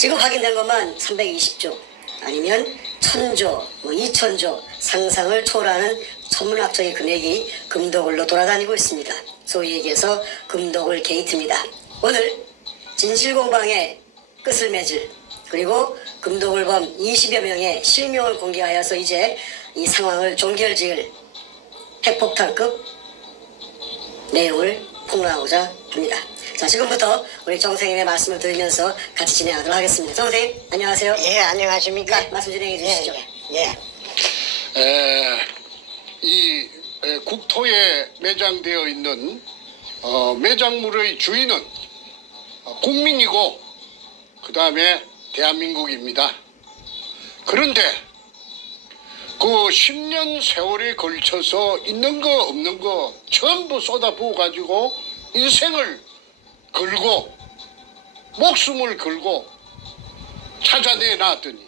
지금 확인된 것만 320조 아니면 1000조, 2000조 상상을 초월하는 천문학적인 금액이 금도굴로 돌아다니고 있습니다. 소위 얘기해서 금도굴 게이트입니다. 오늘 진실공방의 끝을 맺을 그리고 금도굴범 20여 명의 실명을 공개하여서 이제 이 상황을 종결지을 핵폭탄급 내용을 폭로하고자 합니다. 자, 지금부터 우리 정 선생님의 말씀을 들으면서 같이 진행하도록 하겠습니다. 정 선생님, 안녕하세요. 예, 안녕하십니까. 네, 말씀 진행해 주시죠. 이 국토에 매장되어 있는 매장물의 주인은 국민이고 그 다음에 대한민국입니다. 그런데 그 10년 세월에 걸쳐서 있는 거 없는 거 전부 쏟아부어 가지고 인생을 걸고 목숨을 걸고 찾아내 놨더니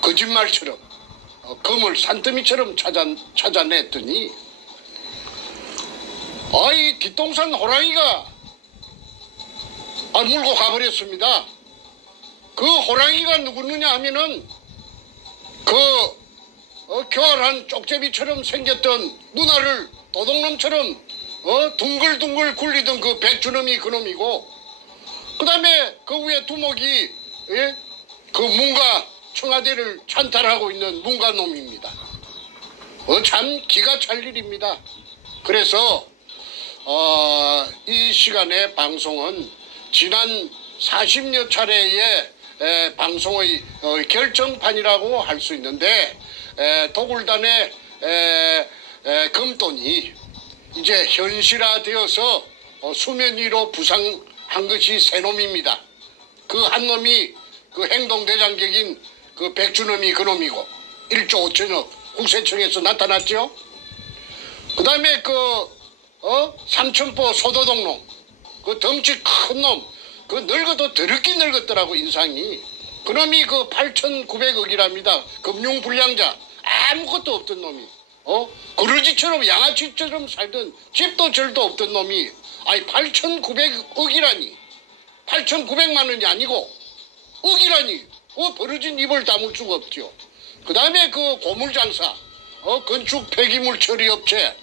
거짓말처럼 검을 산더미처럼 찾아냈더니 아이 뒷동산 호랑이가 물고 가버렸습니다. 그 호랑이가 누구느냐 하면은 교활한 쪽제비처럼 생겼던 누나를 도둑놈처럼 둥글둥글 굴리던 그 백주놈이 그놈이고, 그 다음에 그 위에 두목이 그 문가 청와대를 찬탈하고 있는 문가놈입니다. 참 기가 찰 일입니다. 그래서 이 시간의 방송은 지난 40여 차례의 방송의 결정판이라고 할 수 있는데, 도굴단의 금돈이 이제 현실화되어서 수면 위로 부상한 것이 세 놈입니다. 그 한 놈이 그 행동대장격인 그 백주놈이 그놈이고 1조 5천억 국세청에서 나타났죠. 그 다음에 삼천포 소도동놈, 그 덩치 큰 놈, 그 늙어도 더럽게 늙었더라고 인상이. 그놈이 그 8,900억이랍니다. 금융불량자, 아무것도 없던 놈이. 그러지처럼 양아치처럼 살던 집도 절도 없던 놈이 8,900억이라니 8,900만 원이 아니고 억이라니 벌어진 입을 다물 수가 없죠. 그 다음에 그 고물장사, 건축 폐기물 처리업체,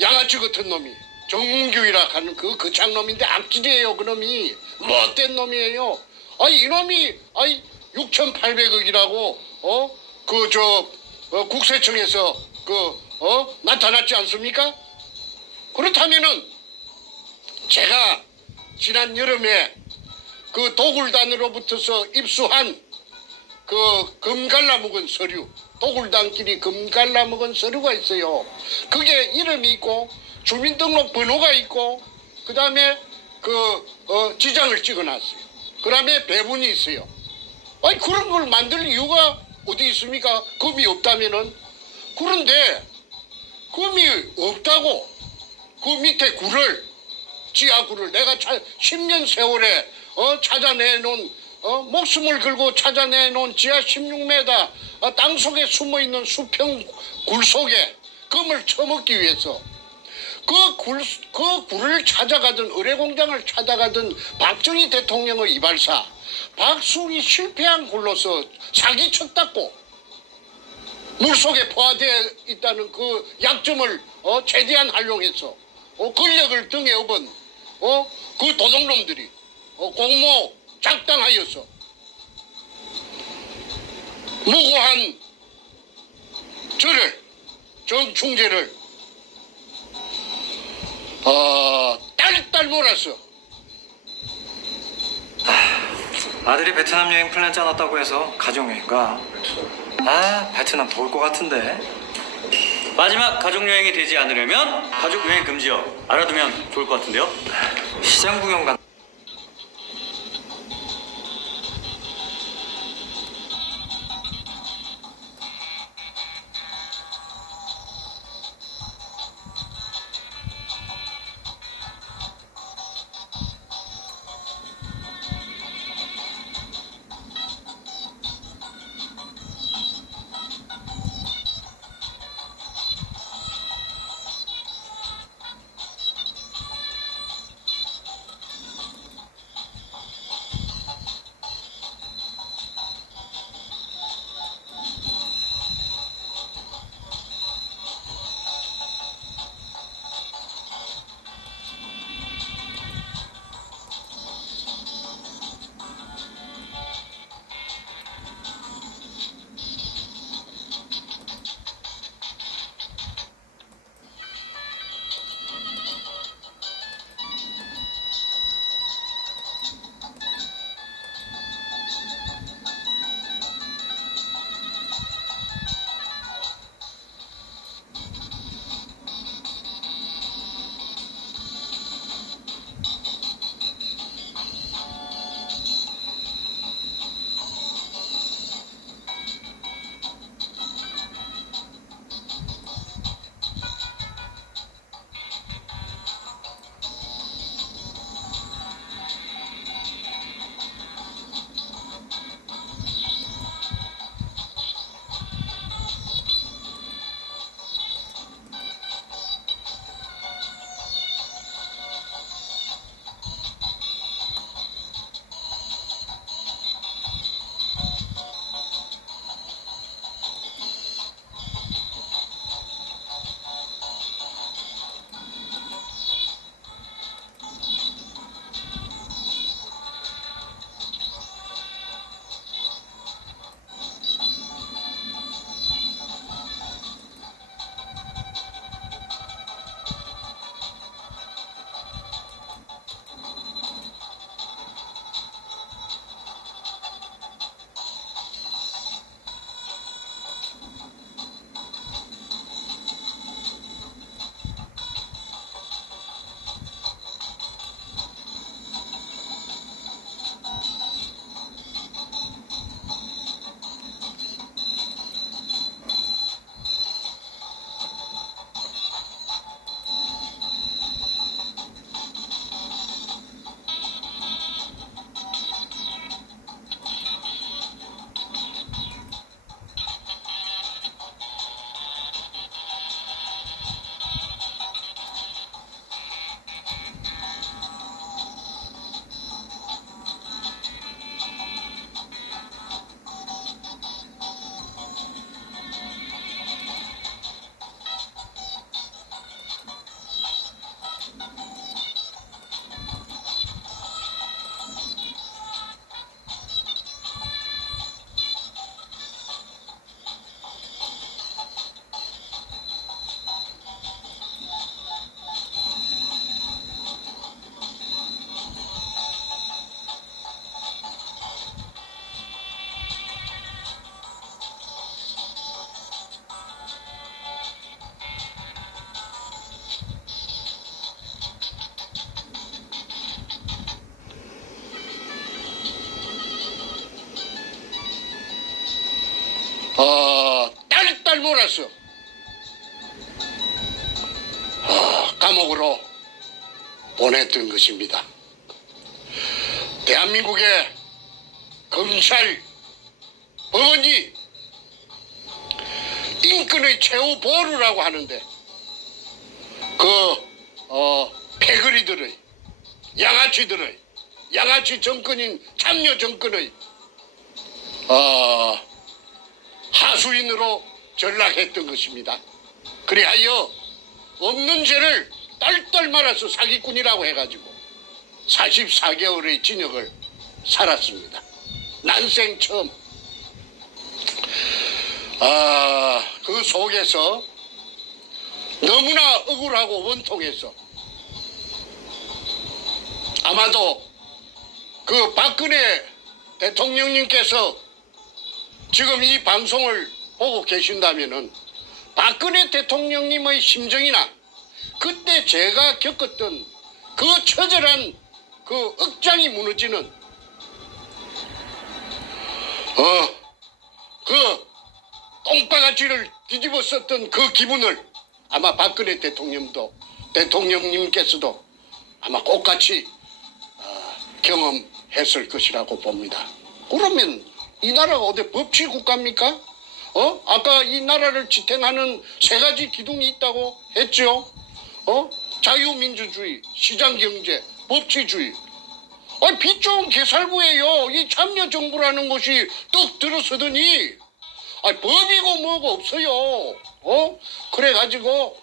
양아치 같은 놈이 정문규이라 하는 그 거창놈인데 악질이에요. 그놈이 못된 놈이에요. 이놈이 6,800억이라고 국세청에서 나타났지 않습니까? 그렇다면은 제가 지난 여름에 그 도굴단으로부터서 입수한 그 금갈라먹은 서류, 도굴단끼리 금갈라먹은 서류가 있어요. 그게 이름이 있고 주민등록 번호가 있고 그 다음에 지장을 찍어놨어요. 그 다음에 배분이 있어요. 그런 걸 만들 이유가 어디 있습니까? 금이 없다면은. 그런데 금이 없다고 그 밑에 지하굴을 내가 10년 세월에 찾아내놓은 목숨을 걸고 찾아내놓은 지하 16m 땅속에 숨어있는 수평 굴 속에 금을 처먹기 위해서 그 굴을 찾아가던 의뢰공장을 찾아가던 박정희 대통령의 이발사 박술이 실패한 굴로서 사기쳤다고 물속에 포화되어 있다는 그 약점을 최대한 활용해서 권력을 등에 업은 그 도둑놈들이 공모 작당하여서 무고한 저를 정충재를 딸딸 몰았어. 아들이 베트남 여행 플랜 짜놨다고 해서 가족여행 가. 베트남 더울 것 같은데. 마지막 가족여행이 되지 않으려면 가족여행 금지요. 알아두면 좋을 것 같은데요. 시장 구경 간. 딸 몰아서 감옥으로 보냈던 것입니다. 대한민국의 검찰, 법원이 인권의 최후 보루라고 하는데 패거리들의 양아치 정권인 참여 정권의 하수인으로 전락했던 것입니다. 그리하여 없는 죄를 딸딸 말아서 사기꾼이라고 해가지고 44개월의 징역을 살았습니다. 난생 처음. 그 속에서 너무나 억울하고 원통해서 아마도 그 박근혜 대통령님께서 지금 이 방송을 보고 계신다면은 박근혜 대통령님의 심정이나 그때 제가 겪었던 그 처절한 그 억장이 무너지는 그 똥바가지를 뒤집어 썼던 그 기분을 아마 박근혜 대통령님께서도 아마 똑같이 경험했을 것이라고 봅니다. 그러면 이 나라가 어디 법치 국가입니까? 아까 이 나라를 지탱하는 세 가지 기둥이 있다고 했죠. 자유민주주의, 시장경제, 법치주의. 빚 좋은 개살구예요. 이 참여정부라는 것이 떡 들어서더니 법이고 뭐고 없어요. 그래가지고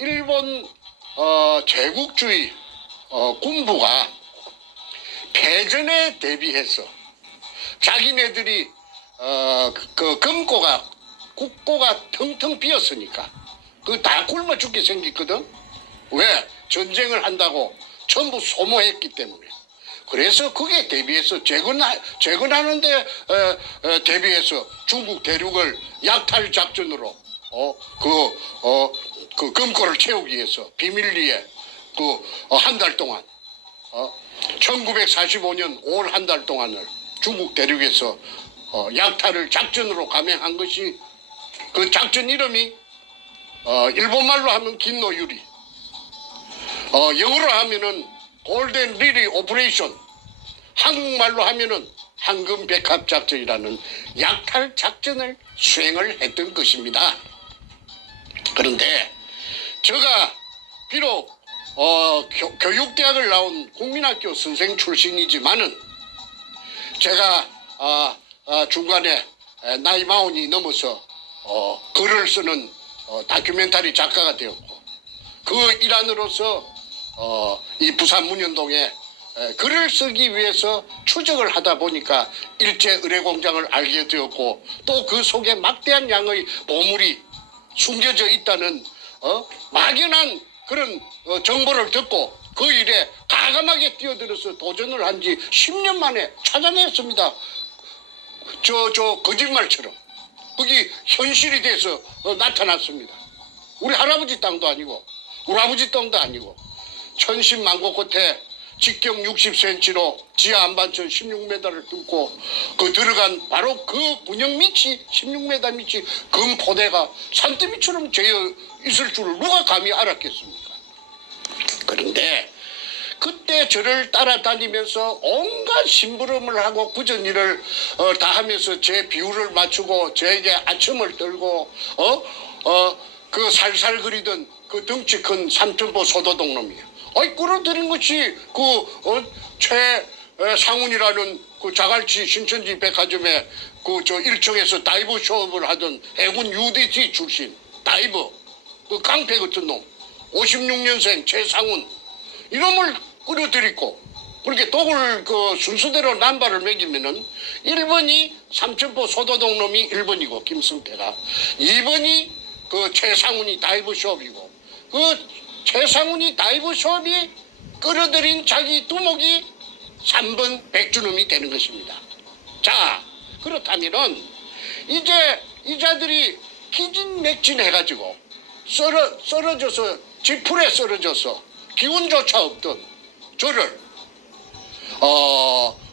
일본 제국주의 군부가 패전에 대비해서 자기네들이 그 국고가 텅텅 비었으니까 그 다 굶어 죽게 생겼거든. 왜? 전쟁을 한다고 전부 소모했기 때문에. 그래서 그게 대비해서 재건하는데 대비해서 중국 대륙을 약탈 작전으로 그 금고를 채우기 위해서 비밀리에 한 달 동안 1945년 5월 한 달 동안을 중국 대륙에서 약탈을 작전으로 감행한 것이 그 작전 이름이 일본말로 하면 긴노유리, 영어로 하면은 골든 리리 오퍼레이션, 한국말로 하면은 황금백합 작전이라는 약탈 작전을 수행을 했던 것입니다. 그런데 제가 비록 교육대학을 나온 국민학교 선생 출신이지만은 제가 중간에 나이 40이 넘어서 글을 쓰는 다큐멘터리 작가가 되었고 그 일환으로서 이 부산 문현동에 글을 쓰기 위해서 추적을 하다 보니까 일제의뢰공장을 알게 되었고 또 그 속에 막대한 양의 보물이 숨겨져 있다는 막연한 그런 정보를 듣고 그 일에 과감하게 뛰어들어서 도전을 한 지 10년 만에 찾아냈습니다. 저 거짓말처럼 그게 현실이 돼서 나타났습니다. 우리 할아버지 땅도 아니고 우리 아버지 땅도 아니고 천신만고 끝에 직경 60cm로 지하 안반천 16m를 뚫고 그 들어간 바로 그 문형 밑이 16m 밑이 금포대가 산더미처럼 재어 있을 줄을 누가 감히 알았겠습니까? 그런데 그때 저를 따라다니면서 온갖 심부름을 하고 굳은 일을 다 하면서 제 비율을 맞추고 저에게 아첨을 떨고 그 살살 그리던 그 덩치 큰 삼천포 소도동 놈이에요. 끌어들인 것이 최상훈이라는 그 자갈치 신천지 백화점에 그 1층에서 다이브 쇼업을 하던 해군 UDT 출신 다이버 그 깡패 같은 놈 56년생 최상훈 이놈을 끌어들이고 그렇게 독을 그 순서대로 남발을 매기면은 1번이 삼천포 소도동 놈이 1번이고 김승태가 2번이 그 최상훈이 다이브 쇼업이고 그 최상훈이 다이브 쇼업이 끌어들인 자기 두목이 3번 백주놈이 되는 것입니다. 자 그렇다면은 이제 이자들이 기진맥진 해가지고 썰어져서 지풀에 썰어져서 기운조차 없던 저를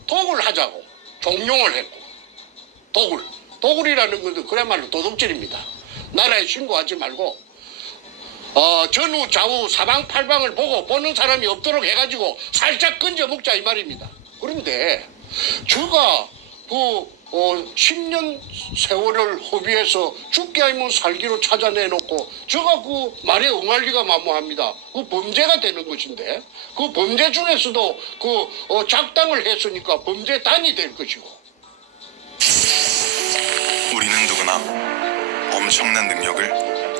독을 하자고 종용을 했고 도굴이라는 것은 그야말로 도둑질입니다. 나라에 신고하지 말고 전후 좌우 사방팔방을 보고 보는 사람이 없도록 해가지고 살짝 건져 먹자 이 말입니다. 그런데 주가 그 10년 세월을 허비해서 죽게 아니면 살기로 찾아내놓고 저가 그 말에 응할 리가 만무합니다. 그 범죄가 되는 것인데 그 범죄 중에서도 그 작당을 했으니까 범죄단이 될 것이고 우리는 누구나 엄청난 능력을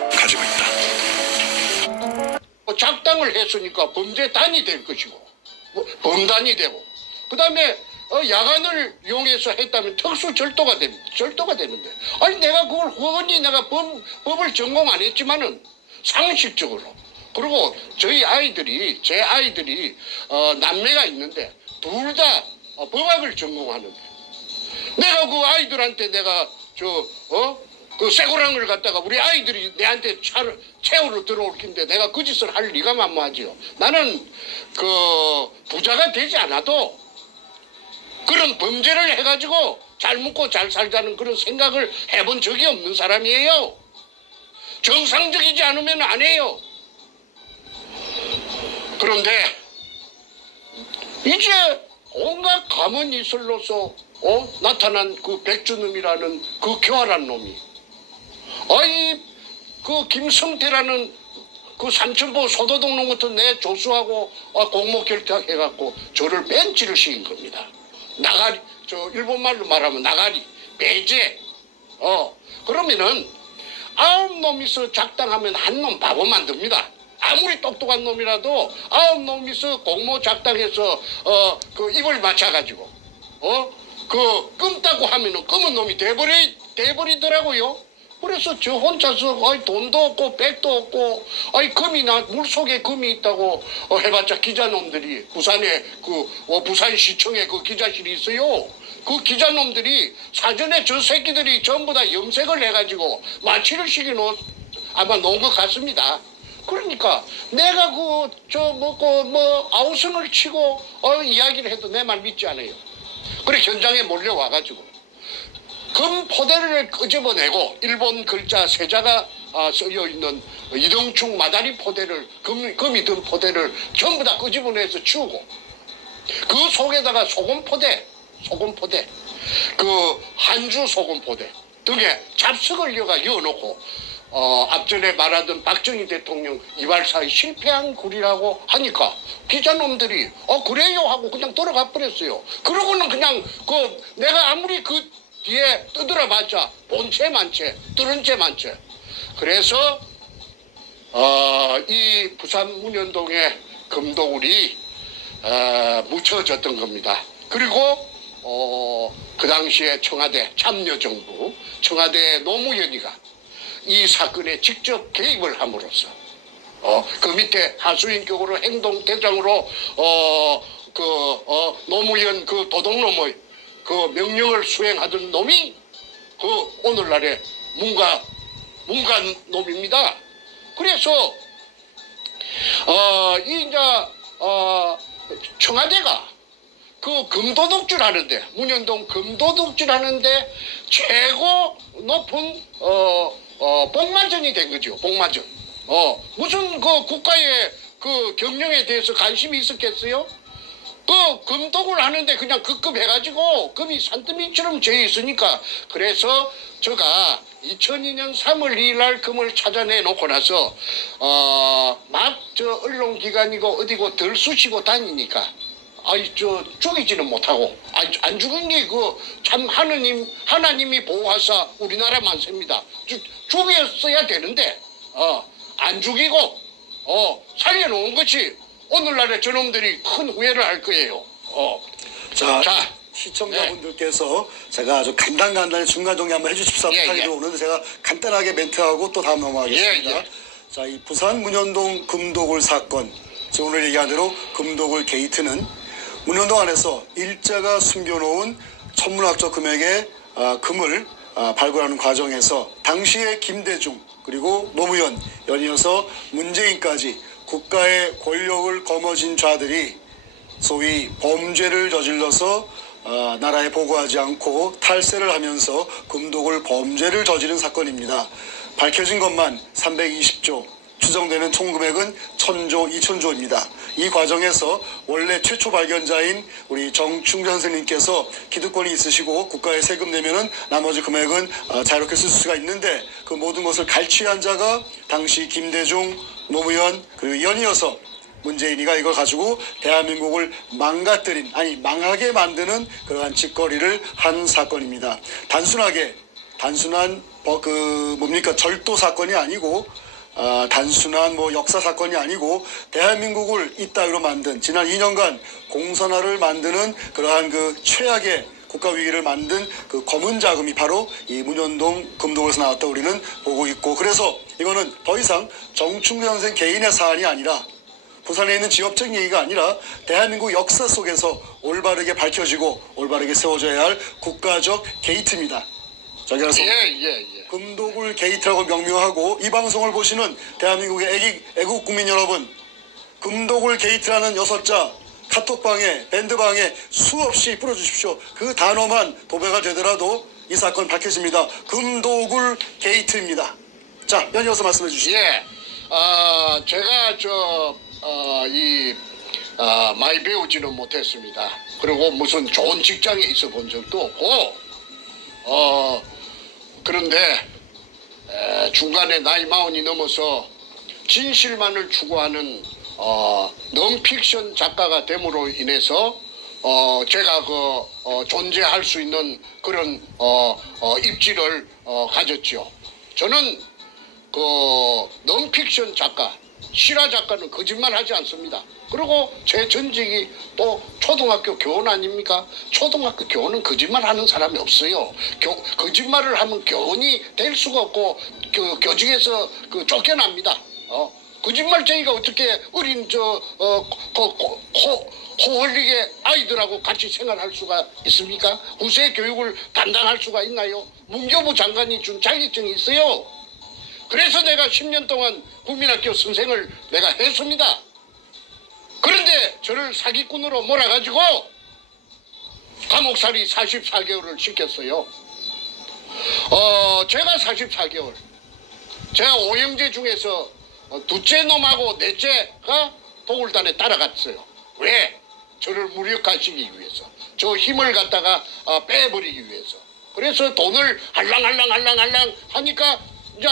가지고 있다. 작당을 했으니까 범죄단이 될 것이고 범단이 되고 그 다음에 야간을 이용해서 했다면 특수절도가 됩니다. 절도가 되는데 아니 내가 그걸 훤히 내가 법을 전공 안 했지만은 상식적으로 그리고 저희 아이들이 제 아이들이 남매가 있는데 둘 다 법학을 전공하는데 내가 그 아이들한테 내가 그 쇠고랑을 갖다가 우리 아이들이 내한테 채우러 들어올 텐데 내가 그 짓을 할 리가 만무하지요. 나는 그 부자가 되지 않아도 그런 범죄를 해가지고 잘 먹고 잘 살자는 그런 생각을 해본 적이 없는 사람이에요. 정상적이지 않으면 안 해요. 그런데 이제 온갖 가문 이슬로서 나타난 그 백주놈이라는 그 교활한 놈이 그 김성태라는 그 삼천포 소도동놈 같은 내 조수하고 공모 결탁해갖고 저를 벤치를 시킨 겁니다. 나가리, 일본말로 말하면 나가리, 배제. 그러면은 9놈이서 작당하면 한 놈 바보 만듭니다. 아무리 똑똑한 놈이라도 9놈이서 공모 작당해서 그 입을 맞춰가지고 그 끔다고 하면은 검은 놈이 돼버리더라고요. 그래서 저 혼자서 돈도 없고 백도 없고 금이나 물속에 금이 있다고 해봤자 기자놈들이 부산에 부산시청에 그 기자실이 있어요. 그 기자놈들이 사전에 저 새끼들이 전부 다 염색을 해가지고 마취를 시켜놓은 아마 놓은 것 같습니다. 그러니까 내가 아우성을 치고 이야기를 해도 내 말 믿지 않아요. 그래 현장에 몰려와가지고 금 포대를 끄집어내고 일본 글자 세자가 쓰여 있는 이동충 마다리 포대를 금이 든 포대를 전부 다 끄집어내서 치우고 그 속에다가 소금 포대 그 한주 소금 포대 등에 잡석을 이어놓고 앞전에 말하던 박정희 대통령 이발사에 실패한 굴이라고 하니까 기자놈들이 그래요 하고 그냥 돌아가 버렸어요. 그러고는 그냥 내가 아무리 그 뒤에 떠들어봤자 본체 만체 뚫은 채 만체. 그래서 이 부산 문현동의 금도굴이 묻혀졌던 겁니다. 그리고 그 당시에 청와대 참여정부 청와대 노무현이가 이 사건에 직접 개입을 함으로써 그 밑에 하수인격으로 행동대장으로 노무현 그 도둑놈의 그 명령을 수행하던 놈이 그 오늘날의 문관 놈입니다. 그래서 청와대가 그 금도둑질 하는데 문현동 금도둑질 하는데 최고 높은 복마전이 된 거죠. 복마전. 무슨 그 국가의 그 경영에 대해서 관심이 있었겠어요? 그 금독을 하는데 그냥 급급해가지고 금이 산더미처럼 재 있으니까 그래서 제가 2002년 3월 2일 날 금을 찾아내 놓고 나서 막 언론기관이고 어디고 들쑤시고 다니니까 죽이지는 못하고 안 죽은 게 참 하나님이 보호하사 우리나라 만세입니다. 죽였어야 되는데 안 죽이고 살려놓은 것이 오늘날의 저놈들이 큰 후회를 할 거예요. 자, 시청자분들께서 제가 아주 간단히 중간 정리 한번 해주십사 부탁이 들어오는데 제가 간단하게 멘트하고 또 다음 넘어가겠습니다. 자, 이 부산 문현동 금도굴 사건, 지금 오늘 얘기한 대로 금도굴 게이트는 문현동 안에서 일자가 숨겨놓은 천문학적 금액의 금을 발굴하는 과정에서 당시의 김대중 그리고 노무현 연이어서 문재인까지 국가의 권력을 거머쥔 자들이 소위 범죄를 저질러서 나라에 보고하지 않고 탈세를 하면서 금독을 범죄를 저지른 사건입니다. 밝혀진 것만 320조, 추정되는 총금액은 1000조, 2000조입니다. 이 과정에서 원래 최초 발견자인 우리 정충전 선생님께서 기득권이 있으시고 국가에 세금 내면은 나머지 금액은 자유롭게 쓸 수가 있는데 그 모든 것을 갈취한 자가 당시 김대중 노무현 그리고 연이어서 문재인이가 이걸 가지고 대한민국을 망가뜨린, 아니 망하게 만드는 그러한 짓거리를 한 사건입니다. 단순한 절도 사건이 아니고 단순한 역사 사건이 아니고 대한민국을 이따위로 만든 지난 2년간 공산화를 만드는 그러한 그 최악의 국가 위기를 만든 그 검은 자금이 바로 이 문현동 금독에서 나왔다고 우리는 보고 있고, 그래서 이거는 더 이상 정충근 선생 개인의 사안이 아니라 부산에 있는 지역적 얘기가 아니라 대한민국 역사 속에서 올바르게 밝혀지고 올바르게 세워져야 할 국가적 게이트입니다. 자, 그래서 금독을 게이트라고 명명하고 이 방송을 보시는 대한민국의 애국 국민 여러분, 금독을 게이트라는 6자 카톡방에 밴드방에 수없이 뿌려주십시오. 그 단어만 도배가 되더라도 이 사건 밝혀집니다. 금독을 게이트입니다. 자, 연이어서 말씀해 주시죠. 제가 많이 배우지는 못했습니다. 그리고 무슨 좋은 직장에 있어 본 적도 없고, 그런데 중간에 나이 40이 넘어서 진실만을 추구하는 넌픽션 작가가 됨으로 인해서 제가 존재할 수 있는 그런 입지를 가졌죠. 저는 넌픽션 작가, 실화 작가는 거짓말하지 않습니다. 그리고 제 전직이 또 초등학교 교원 아닙니까? 초등학교 교원은 거짓말하는 사람이 없어요. 거짓말을 하면 교원이 될 수가 없고 교직에서 쫓겨납니다. 거짓말쟁이가 어떻게 어린 코 흘리게 아이들하고 같이 생활할 수가 있습니까? 후세 교육을 담당할 수가 있나요? 문교부 장관이 준 자격증이 있어요. 그래서 내가 10년 동안 국민학교 선생을 내가 했습니다. 그런데 저를 사기꾼으로 몰아가지고 감옥살이 44개월을 시켰어요. 제가 44개월. 제가 오형제 중에서 둘째 놈하고 넷째가 도굴단에 따라갔어요. 왜? 저를 무력화시키기 위해서. 저 힘을 갖다가 빼버리기 위해서. 그래서 돈을 할랑할랑 하니까 이제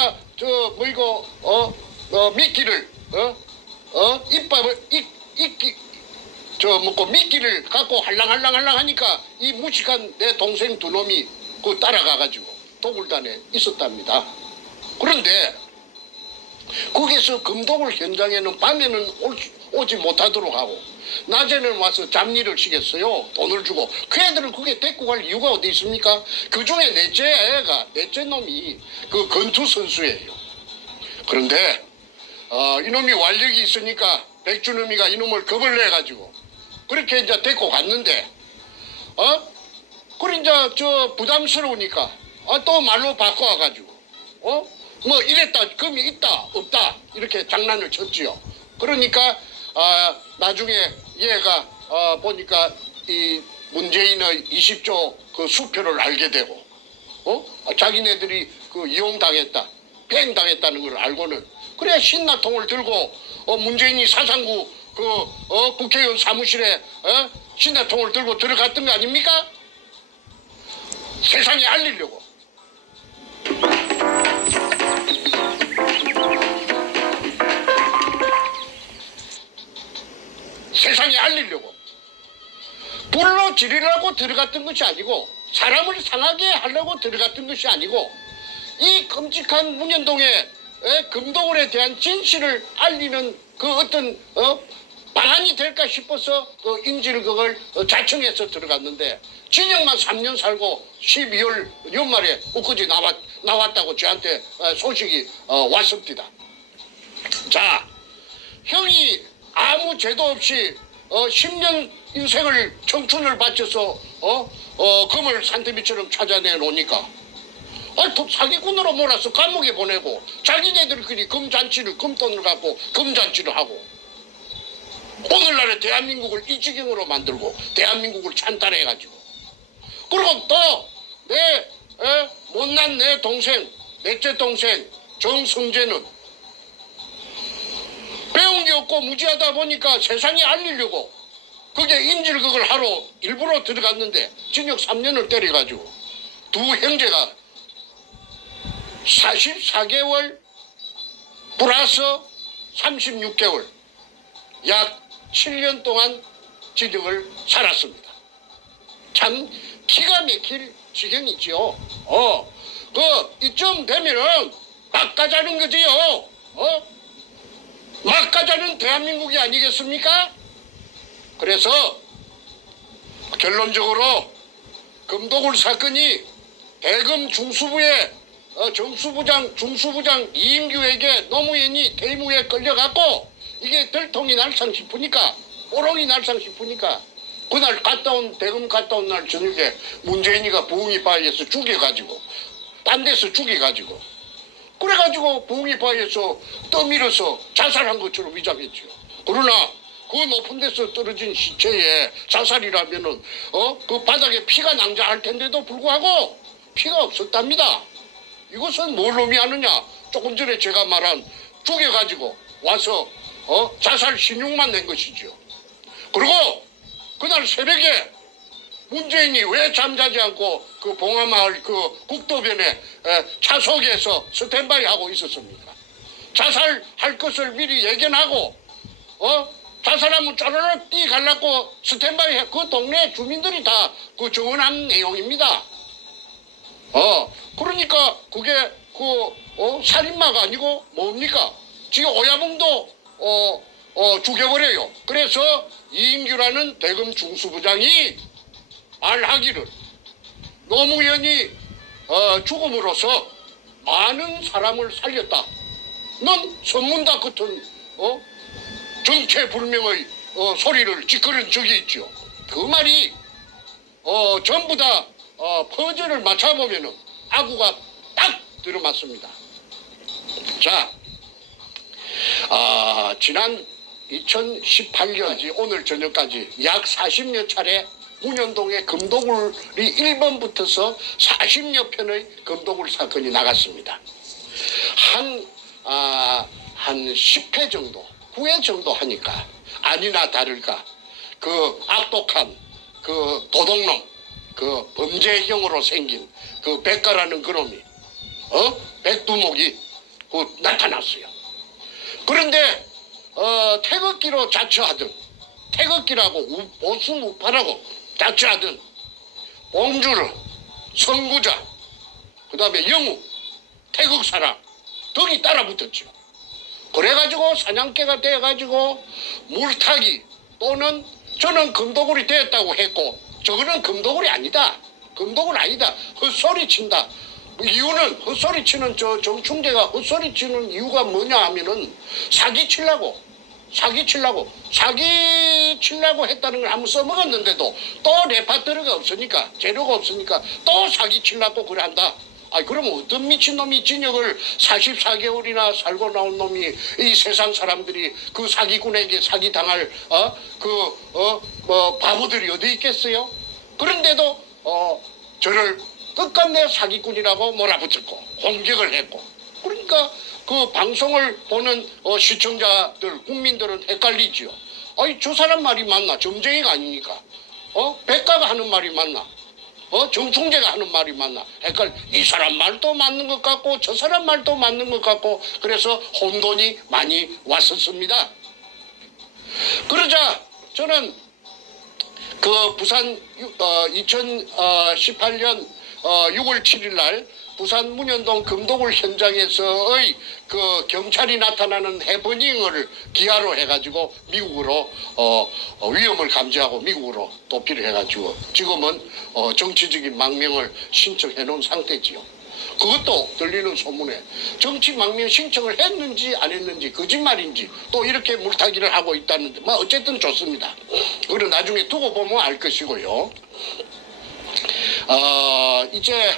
미끼를 미끼를 갖고 할랑할랑 하니까 이 무식한 내 동생 두 놈이 따라가가지고 도굴단에 있었답니다. 그런데 거기서 금독을 현장에는 밤에는 오지 못하도록 하고 낮에는 와서 잡일을 시켰어요. 돈을 주고. 그 애들을 그게 데리고 갈 이유가 어디 있습니까? 그 중에 넷째 놈이 건투 선수예요. 그런데 이놈이 완력이 있으니까 백준음이가 이놈을 겁을 내가지고 그렇게 이제 데리고 갔는데 그래 이제 부담스러우니까 또 말로 바꿔가지고 이랬다 금이 있다 없다 이렇게 장난을 쳤지요. 그러니까 나중에 얘가 보니까 이 문재인의 20조 수표를 알게 되고 자기네들이 이용당했다 팽당했다는 걸 알고는 그래야 신나통을 들고 문재인이 사상구 국회의원 사무실에 신나통을 들고 들어갔던 거 아닙니까? 세상에 알리려고. 세상에 알리려고. 불로 지르려고 들어갔던 것이 아니고 사람을 상하게 하려고 들어갔던 것이 아니고 이 끔찍한 문현동의 금독원에 대한 진실을 알리는 어떤 방안이 될까 싶어서 인질 그걸 자청해서 들어갔는데 진영만 3년 살고 12월 연말에 엊그제 나왔다고 저한테 소식이 왔습니다. 자, 형이 아무 죄도 없이 10년 인생을 청춘을 바쳐서 금을 산더미처럼 찾아내 놓으니까 사기꾼으로 몰아서 감옥에 보내고 자기네들끼리 금돈을 갖고 금잔치를 하고 오늘날의 대한민국을 이 지경으로 만들고 대한민국을 찬탈해가지고 그리고 또 내 못난 내 동생, 넷째 동생 정성재는 배운 게 없고 무지하다 보니까 세상에 알리려고 그게 인질극을 하러 일부러 들어갔는데 징역 3년을 때려가지고 두 형제가 44개월 플러스 36개월 약 7년 동안 징역을 살았습니다. 참 기가 막힐 지경이지요. 이쯤 되면은 막 가자는 거지요. 막 가자는 대한민국이 아니겠습니까? 그래서 결론적으로 금도굴 사건이 대검 중수부의 중수부장 이인규에게 노무현이 대무에 끌려갔고 이게 들통이 날상 싶으니까 오롱이 날상 싶으니까 그날 대검 갔다 온 날 저녁에 문재인이가 부흥이바위에서 죽여가지고 딴 데서 죽여가지고 그래가지고 부흥이바위에서 떠밀어서 자살한 것처럼 위장했죠. 그러나 그 높은 데서 떨어진 시체에 자살이라면은 그 바닥에 피가 낭자할 텐데도 불구하고 피가 없었답니다. 이것은 뭘 의미하느냐? 조금 전에 제가 말한 죽여가지고 와서 자살 신용만 낸 것이죠. 그리고 그날 새벽에 문재인이 왜 잠자지 않고 그 봉화마을 그 국도변에 차석에서 스탠바이 하고 있었습니까? 자살할 것을 미리 예견하고 자살하면 쪼르륵 뛰갈라고 스탠바이 해. 그 동네 주민들이 다 그 정언한 내용입니다. 그러니까 그게 살인마가 아니고 뭡니까? 지금 오야붕도 죽여버려요. 그래서 이인규라는 대검 중수부장이 말하기를 노무현이 죽음으로써 많은 사람을 살렸다. 넌 선문다 같은 정체불명의 소리를 찌끄른 적이 있죠. 그 말이 전부 다 퍼즐을 맞춰보면은 아구가 딱 들어맞습니다. 자, 지난 2018년 오늘 저녁까지 약 40여 차례 문현동의 금도굴이 1번 붙어서 40여 편의 금도굴 사건이 나갔습니다. 한 10회 정도, 9회 정도 하니까 아니나 다를까 그 악독한 그 도둑놈, 그 범죄형으로 생긴 그 백가라는 그놈이 백두목이 나타났어요. 그런데 태극기로 자처하든 태극기라고 보수우파라고 자처하든 봉주르, 선구자, 그 다음에 영우, 태극사랑 등이 따라붙었죠. 그래가지고 사냥개가 되어가지고 물타기 또는 저는 금도굴이 되었다고 했고 저거는 금도굴이 아니다. 금도굴 아니다. 헛소리 친다. 이유는 헛소리 치는 정충재가 헛소리 치는 이유가 뭐냐 하면은 사기 치려고 했다는 걸 한번 써먹었는데도 또 레파토리가 없으니까 재료가 없으니까 또 사기 치려고 그래 한다. 그러면 어떤 미친놈이 징역을 44개월이나 살고 나온 놈이 이 세상 사람들이 그 사기꾼에게 사기당할 바보들이 어디 있겠어요? 그런데도 저를 끝끝내 사기꾼이라고 몰아붙였고 공격을 했고 그러니까 그 방송을 보는 시청자들 국민들은 헷갈리지요. 저 사람 말이 맞나? 점쟁이가 아니니까 백가가 하는 말이 맞나? 정충재가 하는 말이 맞나? 이 사람 말도 맞는 것 같고 저 사람 말도 맞는 것 같고 그래서 혼돈이 많이 왔었습니다. 그러자 저는 그 부산 2018년 6월 7일 날 부산 문현동 금도굴 현장에서의 그 경찰이 나타나는 해프닝을 기하로 해가지고 미국으로 위험을 감지하고 미국으로 도피를 해가지고 지금은 정치적인 망명을 신청해 놓은 상태지요. 그것도 들리는 소문에 정치 망명 신청을 했는지 안 했는지 거짓말인지 또 이렇게 물타기를 하고 있다는데 어쨌든 좋습니다. 그리고 나중에 두고 보면 알 것이고요. 이제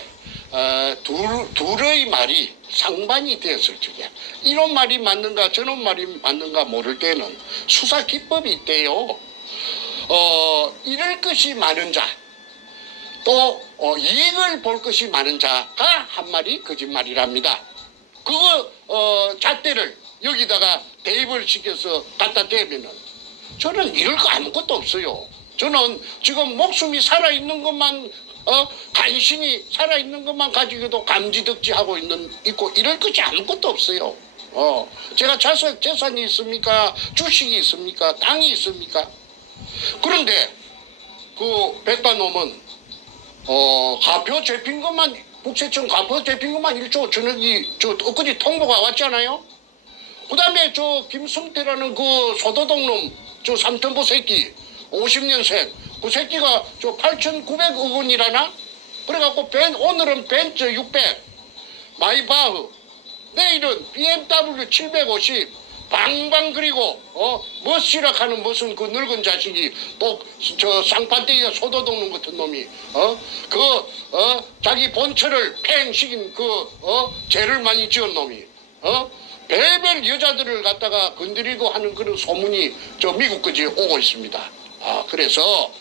둘의 말이 상반이 되었을 적에 이런 말이 맞는가 저런 말이 맞는가 모를 때는 수사 기법이 있대요. 이럴 것이 많은 자 또 이익을 볼 것이 많은 자가 한 말이 거짓말이랍니다. 그거 잣대를 여기다가 대입을 시켜서 갖다 대면은 저는 잃을 거 아무것도 없어요. 저는 지금 목숨이 살아있는 것만 간신히 살아있는 것만 가지고도 감지덕지하고 있고 이럴 것이 아무것도 없어요. 제가 재산이 있습니까? 주식이 있습니까? 땅이 있습니까? 그런데 그 백반놈은 가표 잡힌 것만 국세청 가표 잡힌 것만 1조 전억이 엊그제 통보가 왔잖아요. 그 다음에 저 김승태라는 그 소도동놈 저 삼천포 새끼 50년생 그 새끼가 저 8,900억 원이라나? 그래갖고 오늘은 벤츠 600 마이바흐 내일은 BMW 750 방방 그리고 멋이라카는 무슨 그 늙은 자식이 또 저 쌍판대기가 소도동놈 같은 놈이 자기 본처를 팽식인 죄를 많이 지은 놈이 별별 여자들을 갖다가 건드리고 하는 그런 소문이 저 미국까지 오고 있습니다. 그래서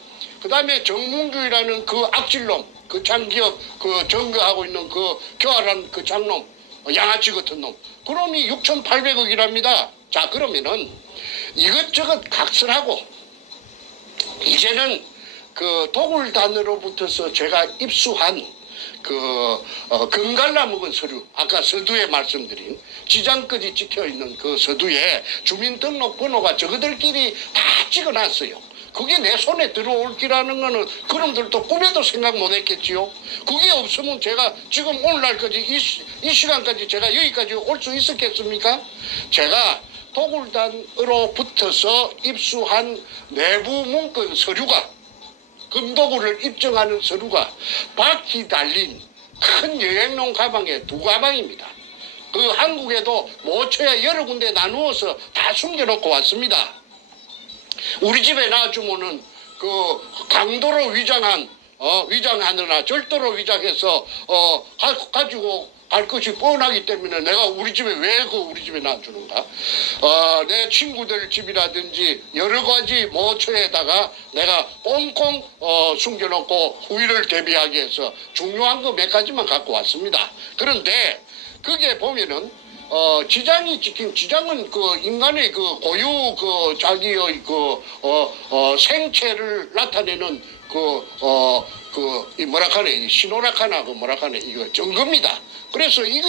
그 다음에 정문규라는 그 악질놈 그 장기업 그 점거하고 있는 그 교활한 그 장놈 양아치 같은 놈 그놈이 6,800억이랍니다. 자 그러면은 이것저것 각설하고 이제는 그 도굴단으로부터서 제가 입수한 금갈라 먹은 서류 아까 서두에 말씀드린 지장까지 찍혀있는 그 서두에 주민등록번호가 저거들끼리 다 찍어놨어요. 그게 내 손에 들어올 기라는 거는 그놈들도 꿈에도 생각 못 했겠지요. 그게 없으면 제가 지금 오늘날까지 이 시간까지 제가 여기까지 올 수 있었겠습니까? 제가 도굴단으로 붙어서 입수한 내부 문건 서류가 금도구를 입증하는 서류가 바퀴 달린 큰 여행용 가방에 2가방입니다. 그 한국에도 모처에 여러 군데 나누어서 다 숨겨놓고 왔습니다. 우리 집에 놔주면은 그 강도로 위장하느나 절도로 위장해서 가지고 갈 것이 뻔하기 때문에 내가 우리 집에 왜 우리 집에 놔주는가? 내 친구들 집이라든지 여러 가지 모처에다가 내가 꽁꽁 숨겨놓고 후일을 대비하기 위해서 중요한 거 몇 가지만 갖고 왔습니다. 그런데 그게 보면은 지장이 찍힌 지장은 그 인간의 그 고유 그 자기의 생체를 나타내는 이 뭐라카네 신호라카나 뭐라카네 이거 증거입니다. 그래서 이게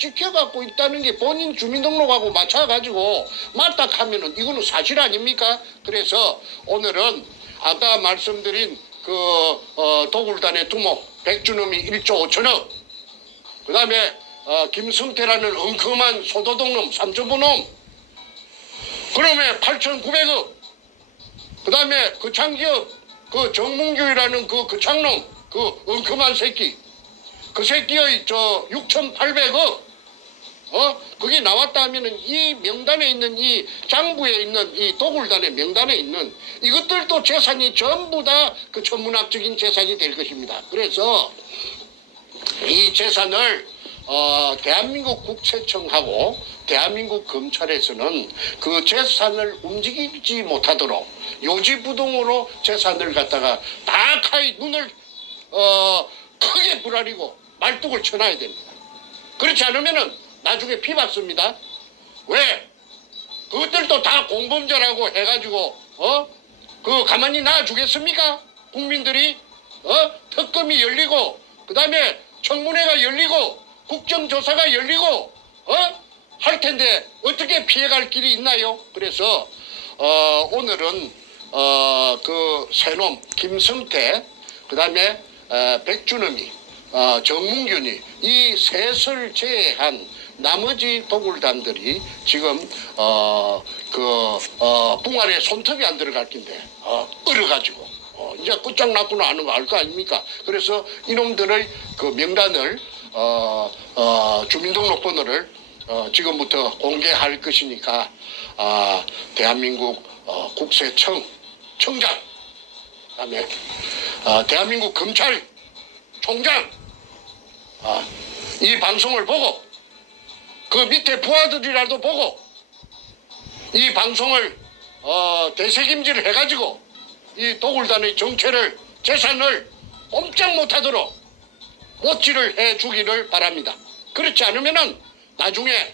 찍혀갖고 있다는 게 본인 주민등록하고 맞춰가지고 맞다 하면은 이거는 사실 아닙니까? 그래서 오늘은 아까 말씀드린 도굴단의 두목 백준음이 1조 5천억 그 다음에 김승태라는 엉큼한 소도동놈 삼천포놈 그놈의 8,900억 그 다음에 그 장기업 그 정문규라는 그 장놈 그 엉큼한 새끼 그 새끼의 6,800억 그게 나왔다 하면은 이 명단에 있는 이 장부에 있는 이 도굴단의 명단에 있는 이것들도 재산이 전부 다 그 천문학적인 재산이 될 것입니다. 그래서 이 재산을 대한민국 국세청하고 대한민국 검찰에서는 그 재산을 움직이지 못하도록 요지부동으로 재산을 갖다가 다 가히 눈을 크게 부라리고 말뚝을 쳐놔야 됩니다. 그렇지 않으면은 나중에 피받습니다. 왜? 그것들도 다 공범죄라고 해가지고 가만히 놔주겠습니까? 국민들이 특검이 열리고 그 다음에 청문회가 열리고 국정조사가 열리고 할 텐데 어떻게 피해갈 길이 있나요? 그래서 오늘은 그 새놈 김성태 그 다음에 백준음이 정문균이 이 셋을 제외한 나머지 도굴단들이 지금 붕알에 손톱이 안 들어갈 긴데 얼어가지고 이제 끝장났구나 하는 거 알 거 아닙니까? 그래서 이놈들의 그 명단을 주민등록번호를 지금부터 공개할 것이니까 대한민국 국세청 청장 그다음에 대한민국 검찰 총장 이 방송을 보고 그 밑에 부하들이라도 보고 이 방송을 되새김질 해가지고 이 도굴단의 정체를 재산을 꼼짝 못하도록 못질을 해주기를 바랍니다. 그렇지 않으면은 나중에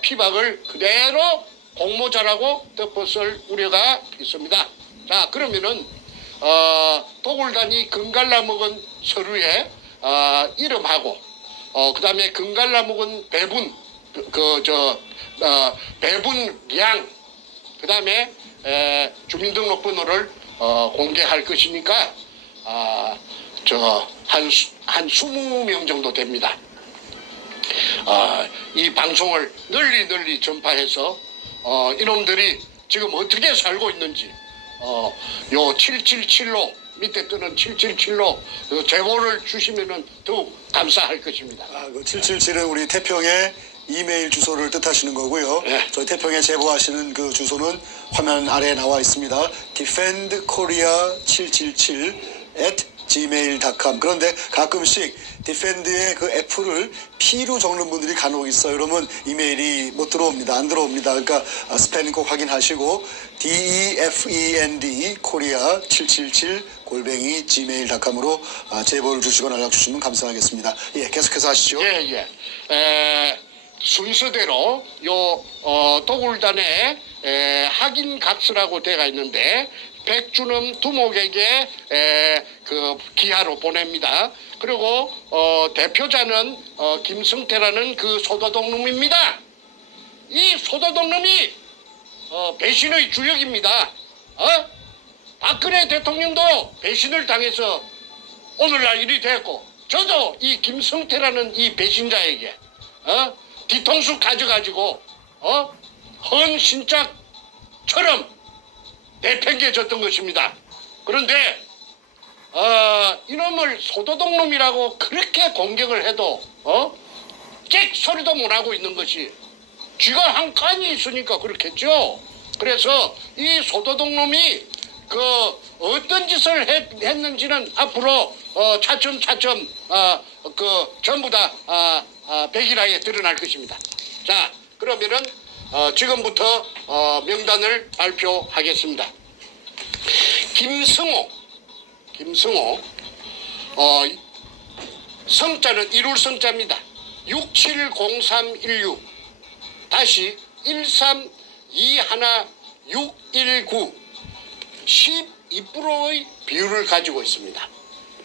피박을 그대로 공모자라고 덮어쓸 우려가 있습니다. 자, 그러면은 도굴단이 금갈라 먹은 서류에 이름하고 그다음에 금갈라 먹은 배분 배분량 그다음에 주민등록번호를 공개할 것이니까 한 20명 정도 됩니다. 이 방송을 널리 전파해서 이놈들이 지금 어떻게 살고 있는지 요 777로 밑에 뜨는 777로 제보를 주시면은 더욱 감사할 것입니다. 그 777은 우리 태평의 이메일 주소를 뜻하시는 거고요. 네. 저희 태평에 제보하시는 그 주소는 화면 아래에 나와 있습니다. defendkorea777@gmail.com. 그런데 가끔씩 디펜드의 그 F를 P로 적는 분들이 간혹 있어요. 그러면 이메일이 못 들어옵니다. 안 들어옵니다. 그러니까 스펠링 꼭 확인하시고 defend korea777@gmail.com으로 제보를 주시거나 연락 주시면 감사하겠습니다. 예, 계속해서 하시죠. 예. 순서대로 요 도굴단의 확인 각서라고 되어 있는데 백주놈 두목에게 그 기하로 보냅니다. 그리고 대표자는 김승태라는 그 소도독놈입니다. 이 소도독놈이 배신의 주역입니다. 박근혜 대통령도 배신을 당해서 오늘날 일이 됐고 저도 이 김승태라는 이 배신자에게 뒤통수 가져가지고 헌신짝처럼 내팽개졌던 것입니다. 그런데 이놈을 소도독놈이라고 그렇게 공격을 해도 짹 소리도 못하고 있는 것이 쥐가 한 칸이 있으니까 그렇겠죠. 그래서 이 소도독놈이 그 어떤 짓을 했는지는 앞으로 차츰 그 전부 다 백일하에 드러날 것입니다. 자, 그러면은 지금부터 명단을 발표하겠습니다. 김승호 성자는 이룰 성자입니다. 670316 다시 1321619 12%의 비율을 가지고 있습니다.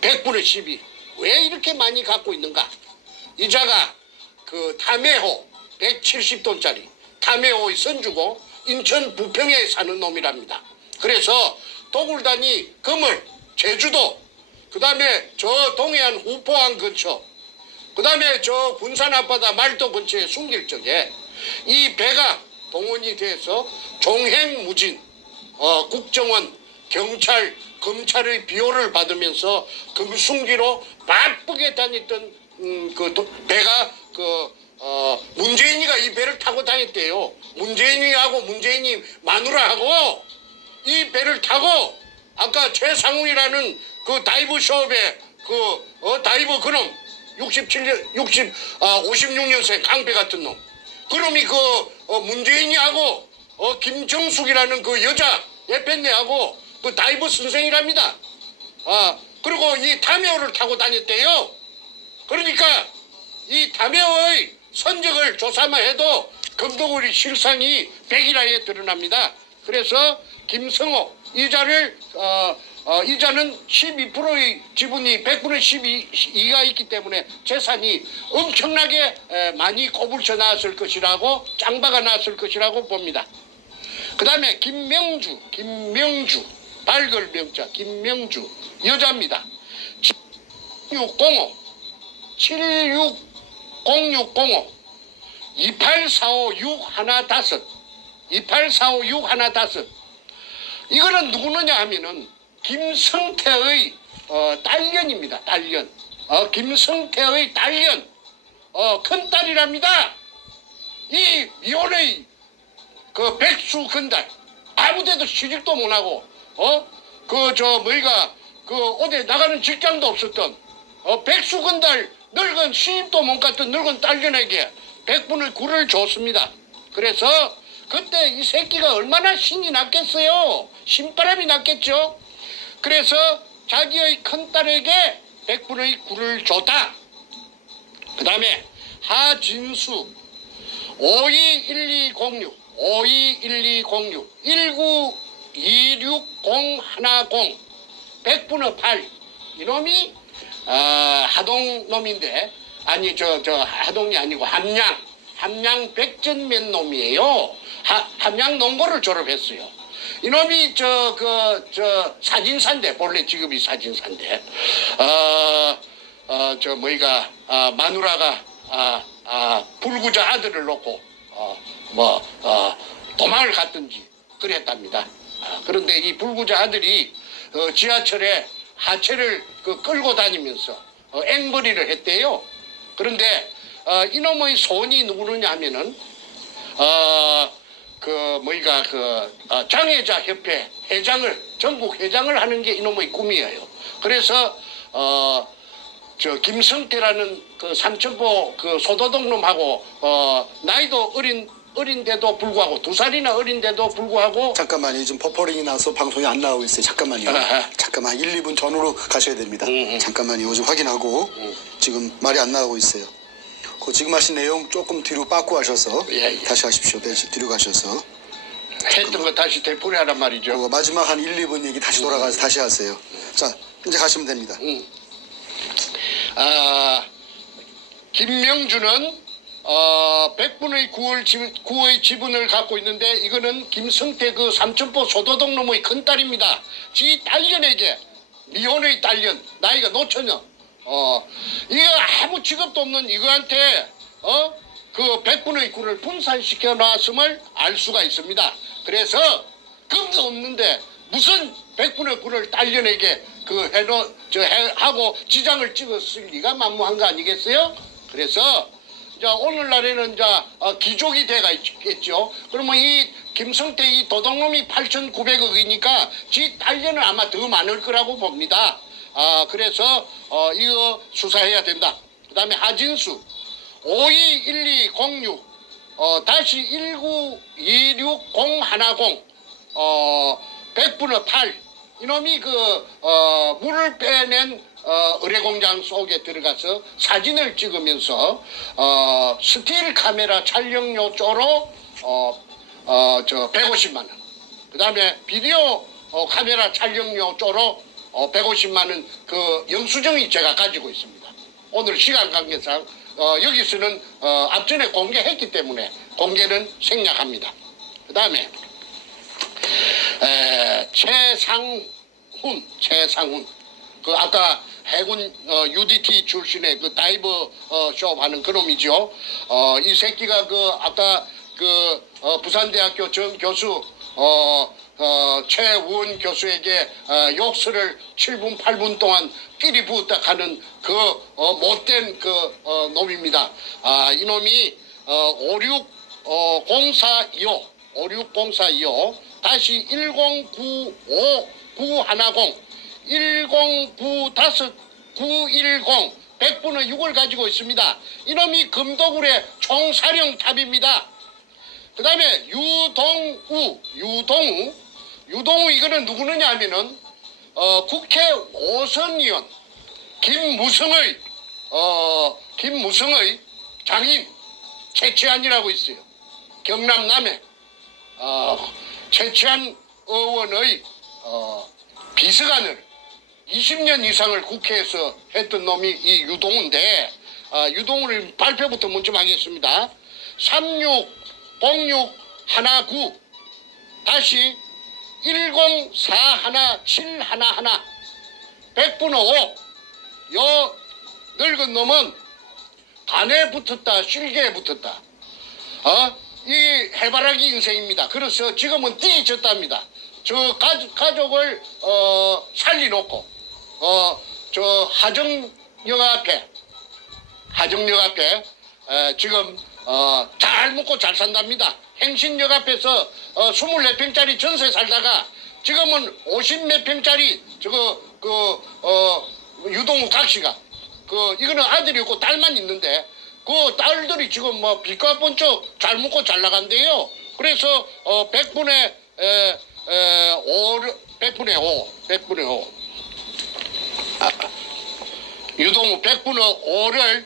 100분의 12. 왜 이렇게 많이 갖고 있는가? 이자가 그 담해호 170돈짜리 담해호의 선주고 인천 부평에 사는 놈이랍니다. 그래서 도굴단이 금을 제주도 그 다음에 저 동해안 후포항 근처 그 다음에 저 군산 앞바다 말도 근처에 숨길 적에 이 배가 동원이 돼서 종횡무진 국정원 경찰 검찰의 비호를 받으면서 금숭기로 바쁘게 다녔던 그 배가 문재인이가 이 배를 타고 다녔대요. 문재인이하고 문재인이 마누라하고 이 배를 타고 아까 최상훈이라는 그 다이브 숍에 다이브 그놈 56년생 강배 같은 놈 그놈이 문재인이하고 김정숙이라는 그 여자 예편네하고 그 다이브 선생이랍니다. 그리고 이 담해호를 타고 다녔대요. 그러니까 이 담해호의 선적을 조사만 해도 금도구리 실상이 백일하에 드러납니다. 그래서 김성호 이자는 12%의 지분이 100분의 12가 있기 때문에 재산이 엄청나게 많이 꼬불쳐 나왔을 것이라고 짱박아 나왔을 것이라고 봅니다. 그 다음에 김명주 발글 명자 김명주 여자입니다. 7605 2845615 이거는 누구느냐 하면은 김성태의 딸년입니다. 딸년. 김성태의 딸년. 큰딸이랍니다. 이 미혼의 그 백수 건달 아무데도 시집도 못하고 어디 나가는 직장도 없었던 백수 건달 늙은 시집도 못 갔던 늙은 딸년에게 100분의 9를 줬습니다. 그래서 그때 이 새끼가 얼마나 신이 났겠어요. 신바람이 났겠죠. 그래서 자기의 큰딸에게 100분의 9를 줬다. 그 다음에 하진수 521206 1926010 100분의 8 이놈이 하동 놈인데 아니 저 하동이 아니고 함양 백전면 놈이에요. 함양 농고를 졸업했어요. 이놈이 저 사진사인데 본래 직업이 사진사인데 저 뭐이가 마누라가 불구자 아들을 놓고 도망을 갔든지 그랬답니다. 그런데 이 불구자 아들이 지하철에 하체를 끌고 다니면서 앵벌이를 했대요. 그런데 이놈의 손이 누구느냐 하면은 장애자 협회 회장을 전국 회장을 하는 게 이놈의 꿈이에요. 그래서 저 김성태라는 그 삼천포 그 소도동 놈하고 나이도 어린데도 불구하고 2살이나 어린데도 불구하고 잠깐만요. 지금 버퍼링이 나서 방송이 안 나오고 있어요. 잠깐만요. 잠깐만 1, 2분 전후로 가셔야 됩니다. 잠깐만요. 좀 확인하고 지금 말이 안 나오고 있어요. 그 지금 하신 내용 조금 뒤로 빠꾸 하셔서 예. 다시 하십시오. 뒤로 가셔서 했던 거 다시 되풀이하란 말이죠. 그거 마지막 한 1, 2분 얘기 다시 돌아가서 다시 하세요. 자, 이제 가시면 됩니다. 김명주는 100분의 9의 지분을 갖고 있는데 이거는 김성태 그 삼천포 소도동 놈의 큰딸입니다. 지 딸년에게 미혼의 딸년 나이가 노처녀 이거 아무 직업도 없는 이거한테 그 100분의 9를 분산시켜 놨음을 알 수가 있습니다. 그래서 금도 없는데 무슨 100분의 9를 딸년에게 하고 지장을 찍었을 리가 만무한 거 아니겠어요? 그래서 자 오늘날에는 기족이 돼가 있겠죠. 그러면 이 김성태 이 도둑놈이 8,900억이니까 지 딸년은 아마 더 많을 거라고 봅니다. 그래서 이거 수사해야 된다. 그 다음에 하진수 521206 다시 1926010 100분의 8 이놈이 물을 빼낸 의뢰공장 속에 들어가서 사진을 찍으면서 스틸 카메라 촬영료 쪼로 150만 원. 그 다음에 비디오 카메라 촬영료 쪼로 150만 원 그 영수증이 제가 가지고 있습니다. 오늘 시간 관계상 여기서는 앞전에 공개했기 때문에 공개는 생략합니다. 그 다음에 최상훈 그 아까 해군 UDT 출신의 그 다이버 숍 하는 그놈이죠. 이 새끼가 아까 부산대학교 전 교수 최우원 교수에게 욕설을 7분 8분 동안 끼리 부었다 하는 그 못된 놈입니다. 이놈이 560425 다시 1095910 1095910 100분의 6을 가지고 있습니다. 이놈이 금도굴의 총사령탑입니다. 그 다음에 유동우 이거는 누구느냐 하면은 국회 5선 의원 김무성의 장인 최치한이라고 있어요. 경남 남해 최치한 의원의 비서관을 20년 이상을 국회에서 했던 놈이 이 유동우인데 유동우를 발표부터 먼저 하겠습니다. 360619 다시 1041711 100분의 5 요 늙은 놈은 간에 붙었다 실개에 붙었다 이 해바라기 인생입니다. 그래서 지금은 띠졌답니다. 저 가족을 살리놓고 저 하정역 앞에 지금 잘 먹고 잘 산답니다. 행신역 앞에서 24평짜리 전세 살다가 지금은 50몇 평짜리 유동우 각시가 이거는 아들이 없고 딸만 있는데 그 딸들이 지금 빚과 번쩍 잘 먹고 잘 나간대요. 그래서 100분의 5 유동우 100분의 5를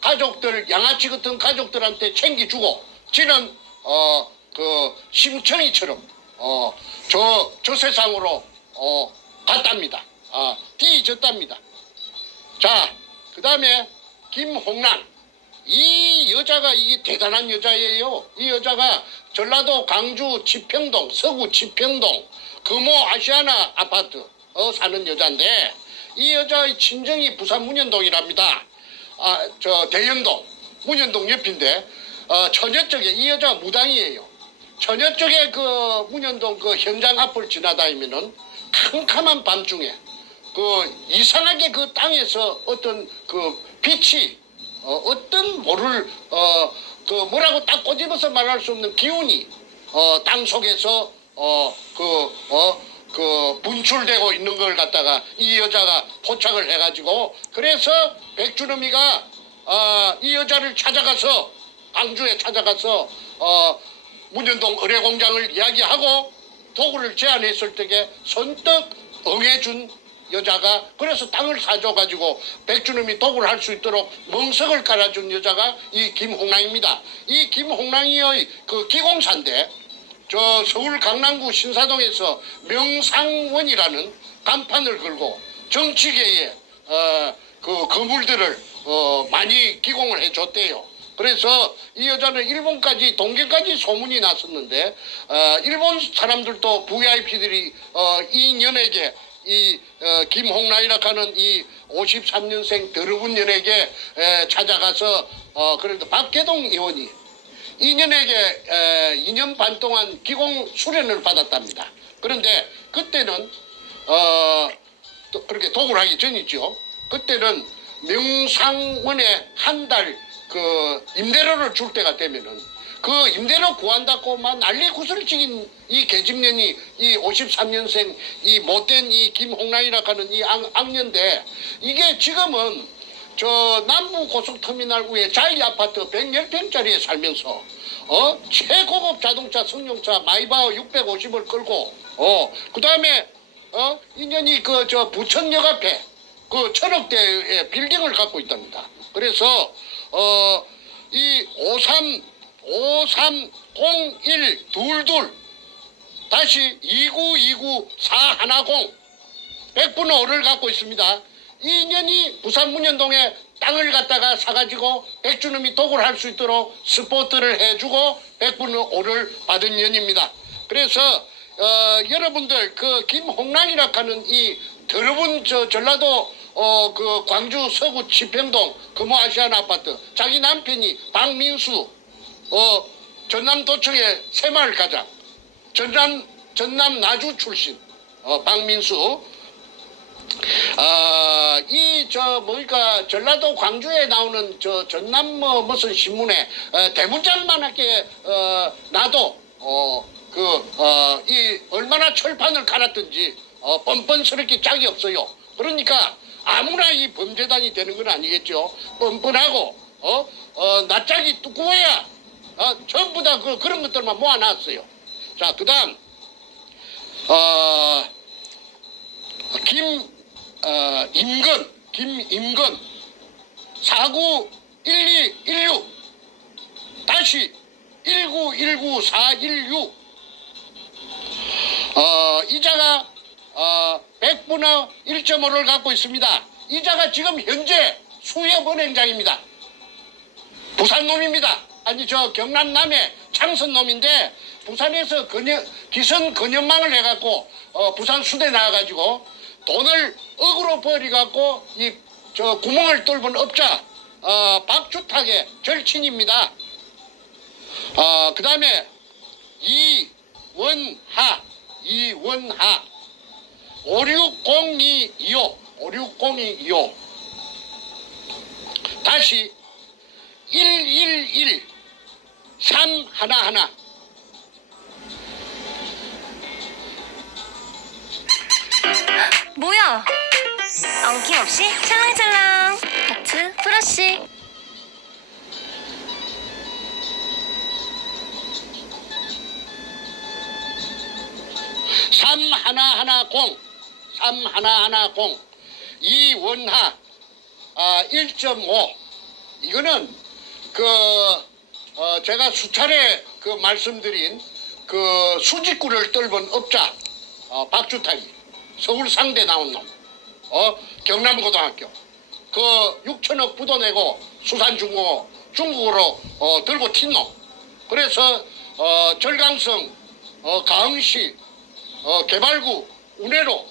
가족들 양아치 같은 가족들한테 챙겨주고 지는 그 심청이처럼 저 세상으로 갔답니다. 뒤졌답니다. 자, 그 다음에 김홍란. 이 여자가 이게 대단한 여자예요. 이 여자가 전라도 광주 지평동, 서구 지평동 금호 아시아나 아파트 사는 여자인데 이 여자의 친정이 부산 문현동이랍니다. 저 대연동, 문현동 옆인데 처녀 쪽에 이 여자가 무당이에요. 처녀 쪽에 그 문현동 그 현장 앞을 지나다니면은 캄캄한 밤중에 그 이상하게 그 땅에서 어떤 그 빛이 어떤 모를 그 뭐라고 딱 꼬집어서 말할 수 없는 기운이 땅 속에서 그 분출되고 있는 걸 갖다가 이 여자가 포착을 해가지고 그래서 백주놈이가 이 여자를 찾아가서 광주에 찾아가서 문현동 의뢰공장을 이야기하고 도구를 제안했을 때에 선뜻 응해준 여자가 그래서 땅을 사줘가지고 백주놈이 도구를 할 수 있도록 멍석을 깔아준 여자가 이 김홍랑입니다. 이 김홍랑이의 그 기공사인데 저 서울 강남구 신사동에서 명상원이라는 간판을 걸고 정치계에 그 거물들을 많이 기공을 해줬대요. 그래서 이 여자는 일본까지 동경까지 소문이 났었는데 일본 사람들도 VIP들이 이 연예계 이 김홍란이라 하는 이 53년생 더러운 연예계 찾아가서 그래도 박계동 의원이 이 연예계 2년 반 동안 기공 수련을 받았답니다. 그런데 그때는 또 그렇게 도구를 하기 전이죠. 그때는 명상원에 한 달 그 임대료를 줄 때가 되면은 그 임대료 구한다고 막 난리 구슬치긴 이 계집년이 이 53년생 이 못된 이 김홍란이라 하는 이 악년데 이게 지금은 저 남부 고속터미널 위에 자이 아파트 110평짜리에 살면서 최고급 자동차 승용차 마이바흐 650을 끌고 그 다음에 인연이 그 저 부천역 앞에 그 1000억대의 빌딩을 갖고 있답니다. 그래서 이 530122 다시 2929410 100분의 5를 갖고 있습니다. 이 인연이 부산 문현동에 땅을 갖다가 사가지고 백주놈이 도구를 할 수 있도록 스포트를 해주고 100분의 5를 받은 년입니다. 그래서 여러분들 그 김홍란이라 하는 이 더러운 저 전라도 그 광주 서구 지평동 금호 아시아나 아파트 자기 남편이 박민수 전남도청의 새마을 가장 전남 나주 출신 박민수 이 저 뭐니까 전라도 광주에 나오는 저 전남 무슨 신문에 대문짝만하게 나도 이 얼마나 철판을 갈았든지 뻔뻔스럽게 짝이 없어요. 그러니까 아무나 이 범죄단이 되는 건 아니겠죠. 뻔뻔하고 낯짝이 두꺼워야 전부 다 그런 것들만 모아놨어요. 자, 그다음 김임건 491216 다시 1919416 이자가 100분의 1.5를 갖고 있습니다. 이자가 지금 현재 수협은행장입니다. 부산 놈입니다. 아니 저 경남 남해 창선 놈인데 부산에서 기선 근연망을 해갖고 부산 수대 나와가지고 돈을 억으로 벌이갖고 이 저 구멍을 뚫은 업자 박주탁의 절친입니다. 그 다음에 이원하 560225 다시 111 311 뭐야? 어김없이 찰랑찰랑 하트 브러쉬. 삼하나하나 0 이원하 1.5 이거는 제가 수차례 말씀드린 수직구를 뚫은 업자 박주탁이 서울 상대 나온 놈 경남고등학교 6천억 부도 내고 수산중공업 중국으로 들고 튄 놈. 그래서 절강성 가흥시 개발구 운해로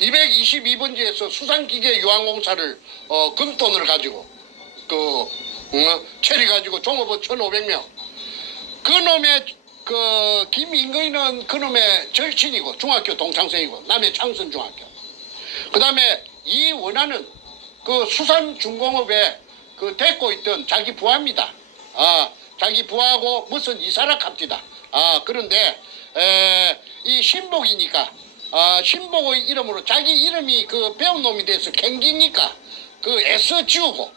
222번지에서 수산기계 유항공사를 금돈을 가지고 체리 가지고 종업원 1,500명. 그놈의 김인근이는 그놈의 절친이고 중학교 동창생이고 남해 창선중학교. 그 다음에 이원하는 수산중공업에 데리고 있던 자기 부하입니다. 자기 부하고 무슨 이사락합디다. 그런데 이 신복이니까 신복의 이름으로 자기 이름이 배운 놈이 돼서 캥기니까 S 지우고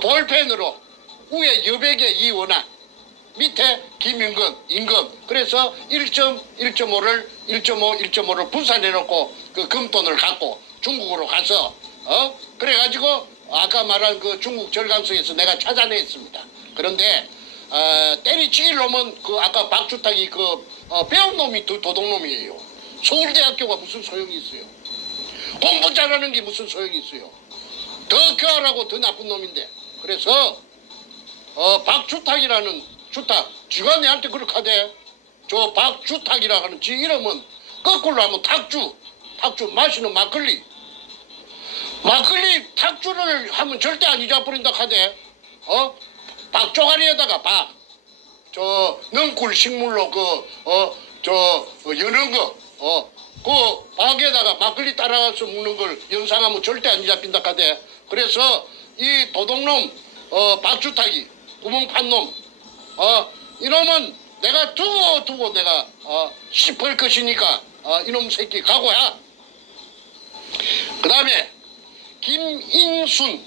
볼펜으로 위에 여백에 이원한 밑에 김윤근, 임금. 그래서 1.5를 1.5를 분산해놓고 금돈을 갖고 중국으로 가서 그래가지고 아까 말한 중국 절강성에서 내가 찾아냈습니다. 그런데 때리치길 놈은 아까 박주탁이 배운 놈이 도둑놈이에요. 서울대학교가 무슨 소용이 있어요. 공부 잘하는 게 무슨 소용이 있어요. 더 교활하고 더 나쁜 놈인데. 그래서 박주탁이라는 주탁 지가 내한테 그렇게 하대. 저 박주탁이라 하는 지 이름은 거꾸로 하면 탁주 마시는 막걸리 탁주를 하면 절대 안 잊어버린다 하대. 박조가리에다가 능굴 식물로 여는 박에다가 막걸리 따라가서 먹는 걸 연상하면 절대 안 잊어버린다 하대. 그래서 이 도둑놈 박주탁이 구멍 판 놈 이놈은 내가 두고 내가 씹을 것이니까 이놈 새끼 각오야. 그 다음에 김인순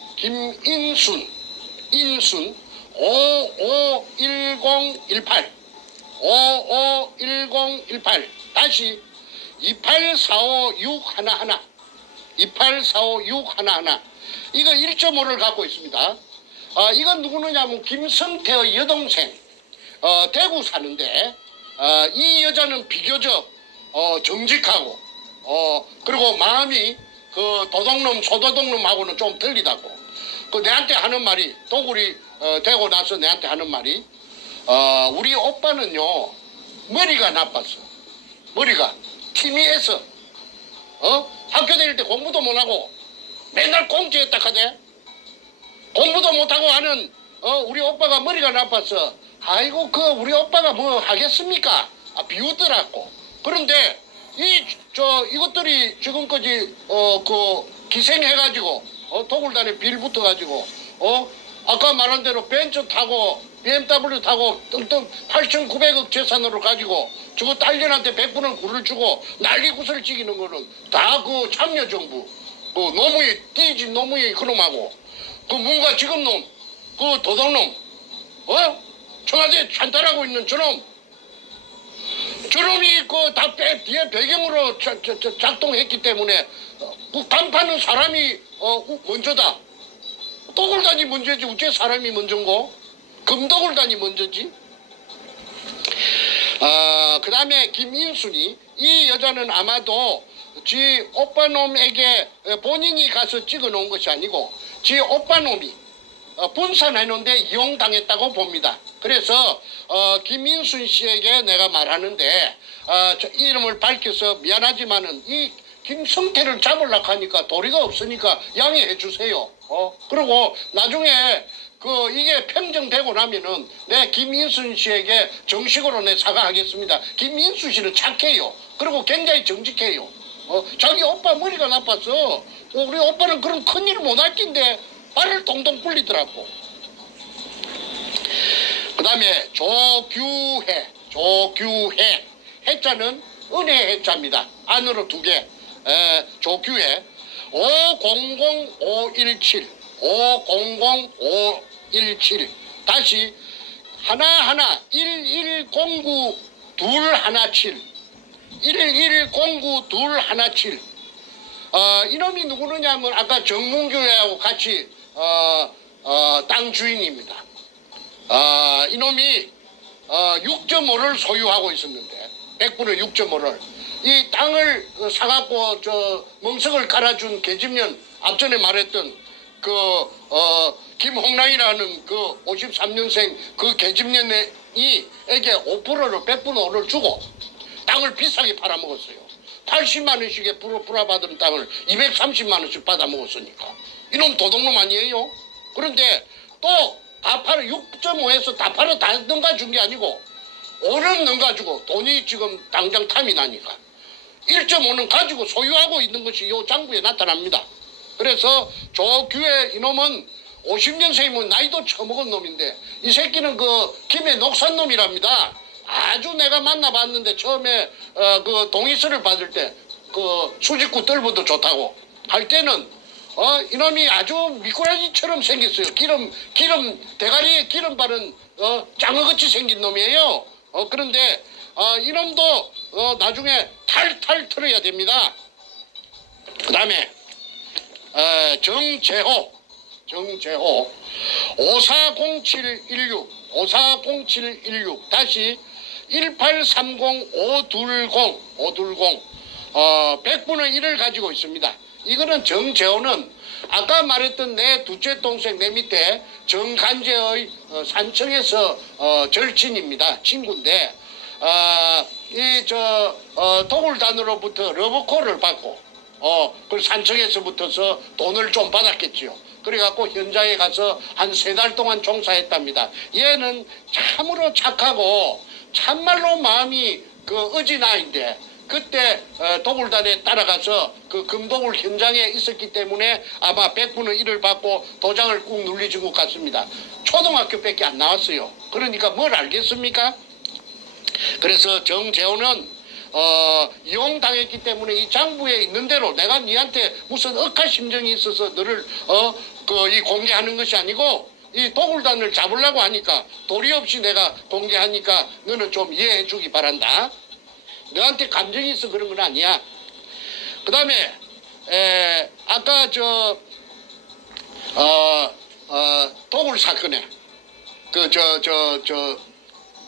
551018 다시 2845611 이거 1.5를 갖고 있습니다. 이건 누구느냐면 김성태의 여동생 대구 사는데 이 여자는 비교적 정직하고 그리고 마음이 도둑놈 소도둑놈하고는 좀 틀리다고 내한테 하는 말이 도굴이 되고 나서 내한테 하는 말이 우리 오빠는요 머리가 나빴어. 머리가 티미해서 학교 다닐 때 공부도 못하고 맨날 공지했다 하대. 공부도 못하고 하는 우리 오빠가 머리가 나빠서 아이고 우리 오빠가 뭐 하겠습니까? 비웃더라고. 그런데 이것들이 지금까지 기생해가지고 도굴단에 빌 붙어가지고 아까 말한 대로 벤츠 타고 BMW 타고 뜬뜬 8,900억 재산으로 가지고 저거 딸년한테 100분을 굴을 주고 난리구슬 찍이는 거는 다 참여정부 노무현 띠진 노무현 그놈하고 뭔가 지금 놈 도둑놈 청와대 찬탈하고 있는 저놈이 다 뒤에 배경으로 작동했기 때문에 간파는 사람이 먼저다. 도굴단이 먼저지 어째 사람이 먼저인고? 금도굴단이 먼저지. 그 다음에 김인순이 이 여자는 아마도 지 오빠놈에게 본인이 가서 찍어놓은 것이 아니고 지 오빠놈이 분산해놓은데 이용당했다고 봅니다. 그래서 김인순 씨에게 내가 말하는데 이름을 밝혀서 미안하지만은 이 김성태를 잡으려고 하니까 도리가 없으니까 양해해 주세요. 그리고 나중에 이게 평정되고 나면은 내 김인순 씨에게 정식으로 내 사과하겠습니다. 김인순 씨는 착해요. 그리고 굉장히 정직해요. 자기 오빠 머리가 나빠서 우리 오빠는 그런 큰일 못할 낀데 발을 동동 굴리더라고. 그 다음에 조규해 해자는 은혜 해자입니다. 안으로 2개. 조규해 500517 다시 하나하나 1109217 1109217 이놈이 누구느냐면 아까 정문교회하고 같이 땅 주인입니다. 이놈이 6.5를 소유하고 있었는데 100분의 6.5를 이 땅을 사갖고 멍석을 깔아준 계집년 앞전에 말했던 김홍랑이라는 53년생 그 계집년이 에게 5%를 100분의 5를 주고 땅을 비싸게 팔아먹었어요. 80만 원씩에 불화받은 땅을 230만 원씩 받아먹었으니까 이놈 도둑놈 아니에요? 그런데 또 다 팔아 6.5에서 다 팔아 다 넘가준 게 아니고 5는 넘가주고 돈이 지금 당장 탐이 나니까 1.5는 가지고 소유하고 있는 것이 요 장부에 나타납니다. 그래서 조규의 이놈은 50년생이면 나이도 처먹은 놈인데 이 새끼는 김해 녹산놈이랍니다. 아주 내가 만나봤는데 처음에 동의서를 받을 때 수직구 뜰보도 좋다고 할 때는 이놈이 아주 미꾸라지처럼 생겼어요. 대가리에 기름 바른 짱어같이 생긴 놈이에요. 그런데 이놈도 나중에 탈탈 털어야 됩니다. 그 다음에 정재호 540716 다시 1830520 100분의 1을 가지고 있습니다. 이거는 정재호는 아까 말했던 내 둘째 동생 내 밑에 정간재의 산청에서 절친입니다. 친구인데 도굴단으로부터 러브콜을 받고 그 산청에서부터서 돈을 좀 받았겠지요. 그래갖고 현장에 가서 한 3달 동안 종사했답니다. 얘는 참으로 착하고 참말로 마음이 어진아인데 그때 도굴단에 따라가서 금도굴 현장에 있었기 때문에 아마 100분의 1을 받고 도장을 꾹 눌리진 것 같습니다. 초등학교밖에 안 나왔어요. 그러니까 뭘 알겠습니까? 그래서 정재호는 이용당했기 때문에 이 장부에 있는 대로 내가 니한테 무슨 억한 심정이 있어서 너를 이 공개하는 것이 아니고 이 도굴단을 잡으려고 하니까 도리 없이 내가 공개하니까 너는 좀 이해해 주기 바란다. 너한테 감정이 있어 그런 건 아니야. 그 다음에 아까 도굴 사건에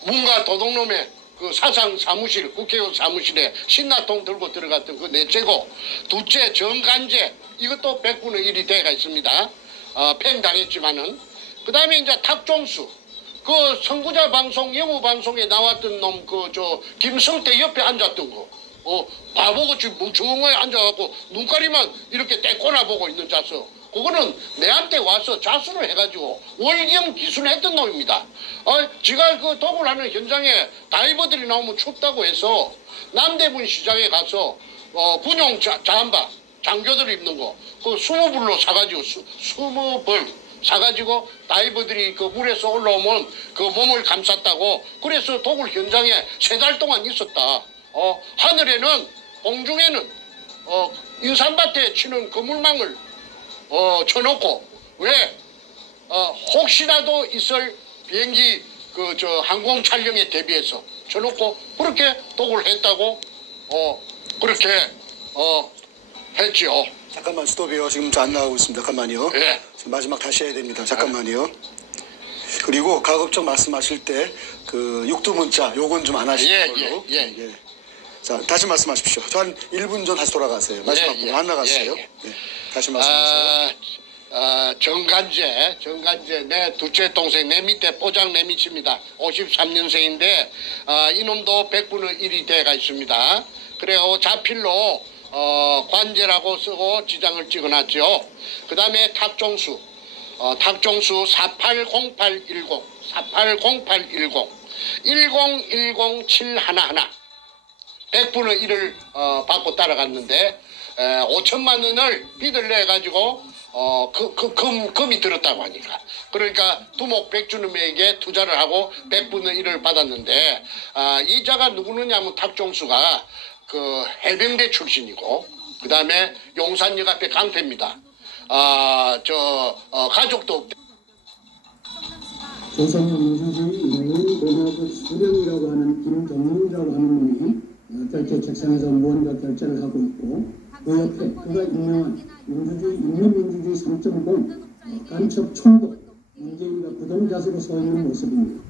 문가 도둑놈의 사상 사무실 국회의원 사무실에 신나통 들고 들어갔던 그 넷째고 둘째 정간재 이것도 100분의 1이 돼가 있습니다. 팽당했지만은 그 다음에 이제 탁종수 선구자 방송 영우 방송에 나왔던 놈 김성태 옆에 앉았던 거 바보같이 뭉청하게 앉아갖고 눈가리만 이렇게 떼꼬나 보고 있는 자석 그거는 내한테 와서 자수를 해가지고 월경 기술했던 놈입니다. 지가 도굴하는 현장에 다이버들이 나오면 춥다고 해서 남대문 시장에 가서 군용 잠바 장교들 입는 거 20벌로 사가지고 20벌 사가지고 다이버들이 물에서 올라오면 몸을 감쌌다고 그래서 도굴 현장에 3달 동안 있었다. 하늘에는 공중에는 인삼밭에 치는 그물망을 쳐놓고 왜 혹시라도 있을 비행기 항공 촬영에 대비해서 쳐놓고 그렇게 도굴 했다고 그렇게 했죠. 잠깐만 스톱이요. 지금 안 나가고 있습니다. 잠깐만요. 예. 지금 마지막 다시 해야 됩니다. 잠깐만요. 그리고 가급적 말씀하실 때 육두문자 요건 좀 안 하시는 걸로. 예. 자 다시 말씀하십시오. 저 한 1분 전 다시 돌아가세요. 마지막 분 안 나갔어요. 예. 다시 말씀하세요. 정간재 내 둘째 동생 내 밑에 뽀장 내 밑입니다. 53년생인데 이놈도 100분의 1이 돼가 있습니다. 그래요 자필로 관제라고 쓰고 지장을 찍어놨죠. 그 다음에 탁종수 480810 1010711 100분의 1을 받고 따라갔는데 5천만 원을 빚을 내가지고 금이 들었다고 하니까 그러니까 두목 백주놈에게 투자를 하고 100분의 1을 받았는데 이자가 누구느냐면 탁종수가 해병대 출신이고 그 다음에 용산역 앞에 강패입니다. 가족도 없대. 조선영사상의 인행은 고등학교 수령이라고 하는 김정민이라고 하는 놈이 결제 책상에서 무언가 결제를 하고 있고 그 옆에 그가 임명한 인민민주주의 3.0 간첩 총독 문재인과 부동자세로 서 있는 모습입니다.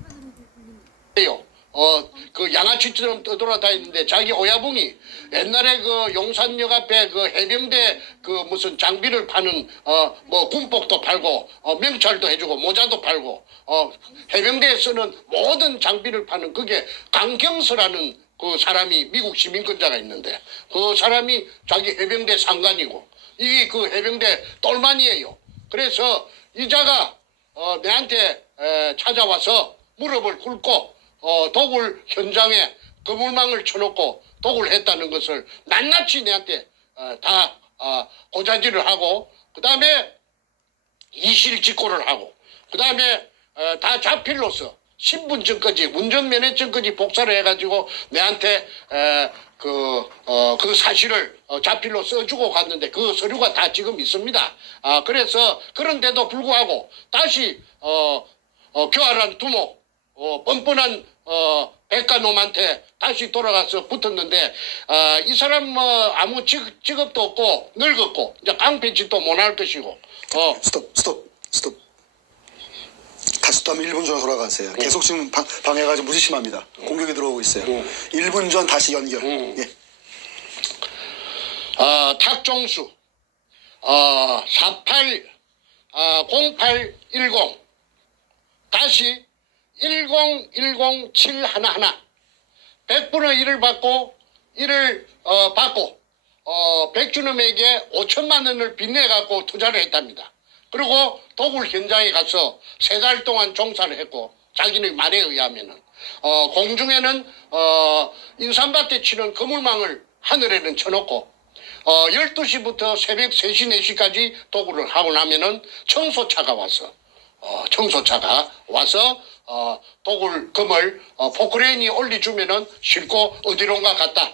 그 양아치처럼 떠돌아다니는데 자기 오야붕이 옛날에 그 용산역 앞에 그 해병대 그 무슨 장비를 파는 뭐 군복도 팔고 명찰도 해주고 모자도 팔고 해병대에 쓰는 모든 장비를 파는 그게 강경서라는 그 사람이 미국 시민권자가 있는데 그 사람이 자기 해병대 상관이고 이게 그 해병대 똘만이에요. 그래서 이자가 내한테 찾아와서 무릎을 꿇고 독을 현장에 그물망을 쳐놓고 독을 했다는 것을 낱낱이 내한테 다 고자질을 하고 그 다음에 이실직고를 하고 그 다음에 다 자필로서 신분증까지 운전면허증까지 복사를 해가지고 내한테 그 사실을 자필로 써주고 갔는데 그 서류가 다 지금 있습니다. 그래서 그런데도 불구하고 다시 교활한 두목 뻔뻔한 백가놈한테 다시 돌아가서 붙었는데 이 사람 뭐 아무 직업도 없고 늙었고 이제 깡패짓도 못할 것이고 스톱. 다시 또 한번 1분 전으로 돌아가세요. 계속 지금 방해가 좀 무지 심합니다. 공격이 들어오고 있어요. 1분 전 다시 연결. 예. 탁종수 0810 다시 1010711 100분의 1을 받고 1을 받고 백준음에게 5천만 원을 빚내갖고 투자를 했답니다. 그리고 도굴 현장에 가서 3달 동안 종사를 했고 자기의 말에 의하면은 공중에는 인삼밭에 치는 그물망을 하늘에는 쳐놓고 12시부터 새벽 3시 4시까지 도굴을 하고 나면은 청소차가 와서 도굴 금을 포크레인이 올려주면은 싣고 어디론가 갔다.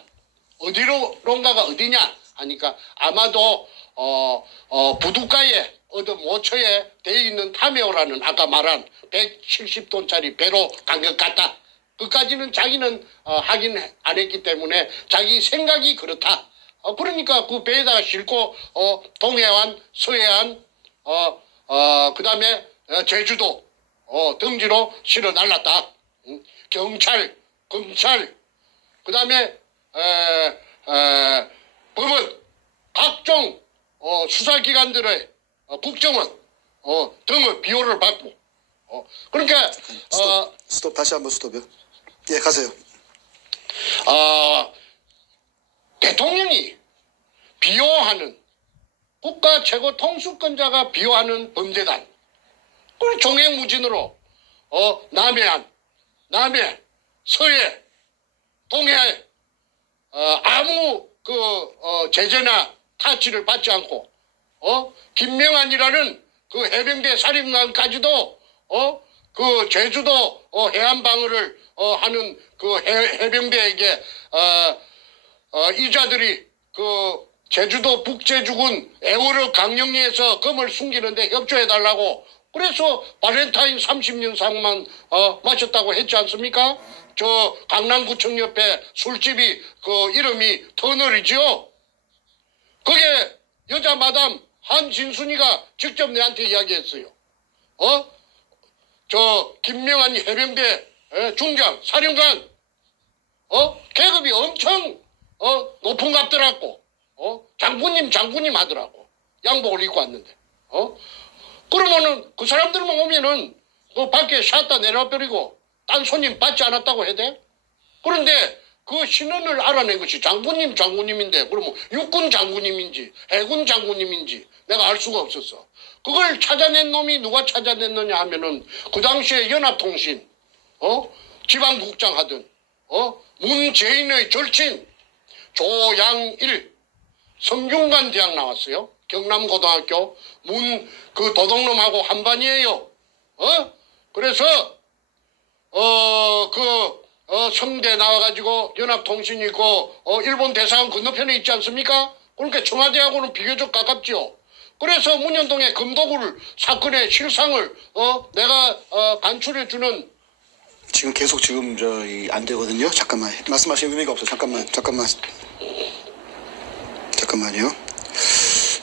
어디론가가 어디냐 하니까 아마도 부둣가에 어떤 모처에 되어 있는 타메오라는 아까 말한 170톤짜리 배로 간 것 같다. 그까지는 자기는 확인 안 했기 때문에 자기 생각이 그렇다. 그러니까 그 배에다가 싣고 동해안, 서해안, 그 다음에 제주도 등지로 실어 날랐다. 경찰, 검찰, 그 다음에 법원, 각종 수사기관들의 국정원 등의 비호를 받고 그러니까 스톱 다시 한번 스톱이요. 예, 가세요. 대통령이 비호하는 국가 최고 통수권자가 비호하는 범죄단 그걸 종횡무진으로 남해안, 남해, 서해, 동해 아무 제재나 타치를 받지 않고 김명한이라는 그 해병대 사령관까지도 그 제주도 해안방어를 하는 그 해병대에게 이자들이 그 제주도 북제주군 애월호 강령리에서 금을 숨기는데 협조해달라고 그래서 발렌타인 30년상만 마셨다고 했지 않습니까? 저 강남구청 옆에 술집이 그 이름이 터널이지요. 그게 여자 마담 한진순이가 직접 내한테 이야기했어요. 저 김명한 해병대 중장 사령관 계급이 엄청 높은갑더라고. 장군님 하더라고. 양복을 입고 왔는데. 그러면은 그 사람들만 오면은 그 밖에 샷다 내려버리고 딴 손님 받지 않았다고 해야 돼? 그런데 그 신원을 알아낸 것이 장군님인데 그러면 육군 장군님인지 해군 장군님인지 내가 알 수가 없었어. 그걸 찾아낸 놈이 누가 찾아냈느냐 하면은 그 당시에 연합통신 지방국장 하던 문재인의 절친 조양일 성균관 대학 나왔어요. 경남고등학교 그 도둑놈하고 한반이에요. 그래서 성대 나와가지고 연합통신이 있고 일본 대사관 건너편에 있지 않습니까? 그러니까 청와대하고는 비교적 가깝죠. 그래서 문현동의 금도굴 사건의 실상을 내가 반출해주는 지금 계속 지금 안 되거든요. 잠깐만 말씀하실 의미가 없어. 잠깐만요.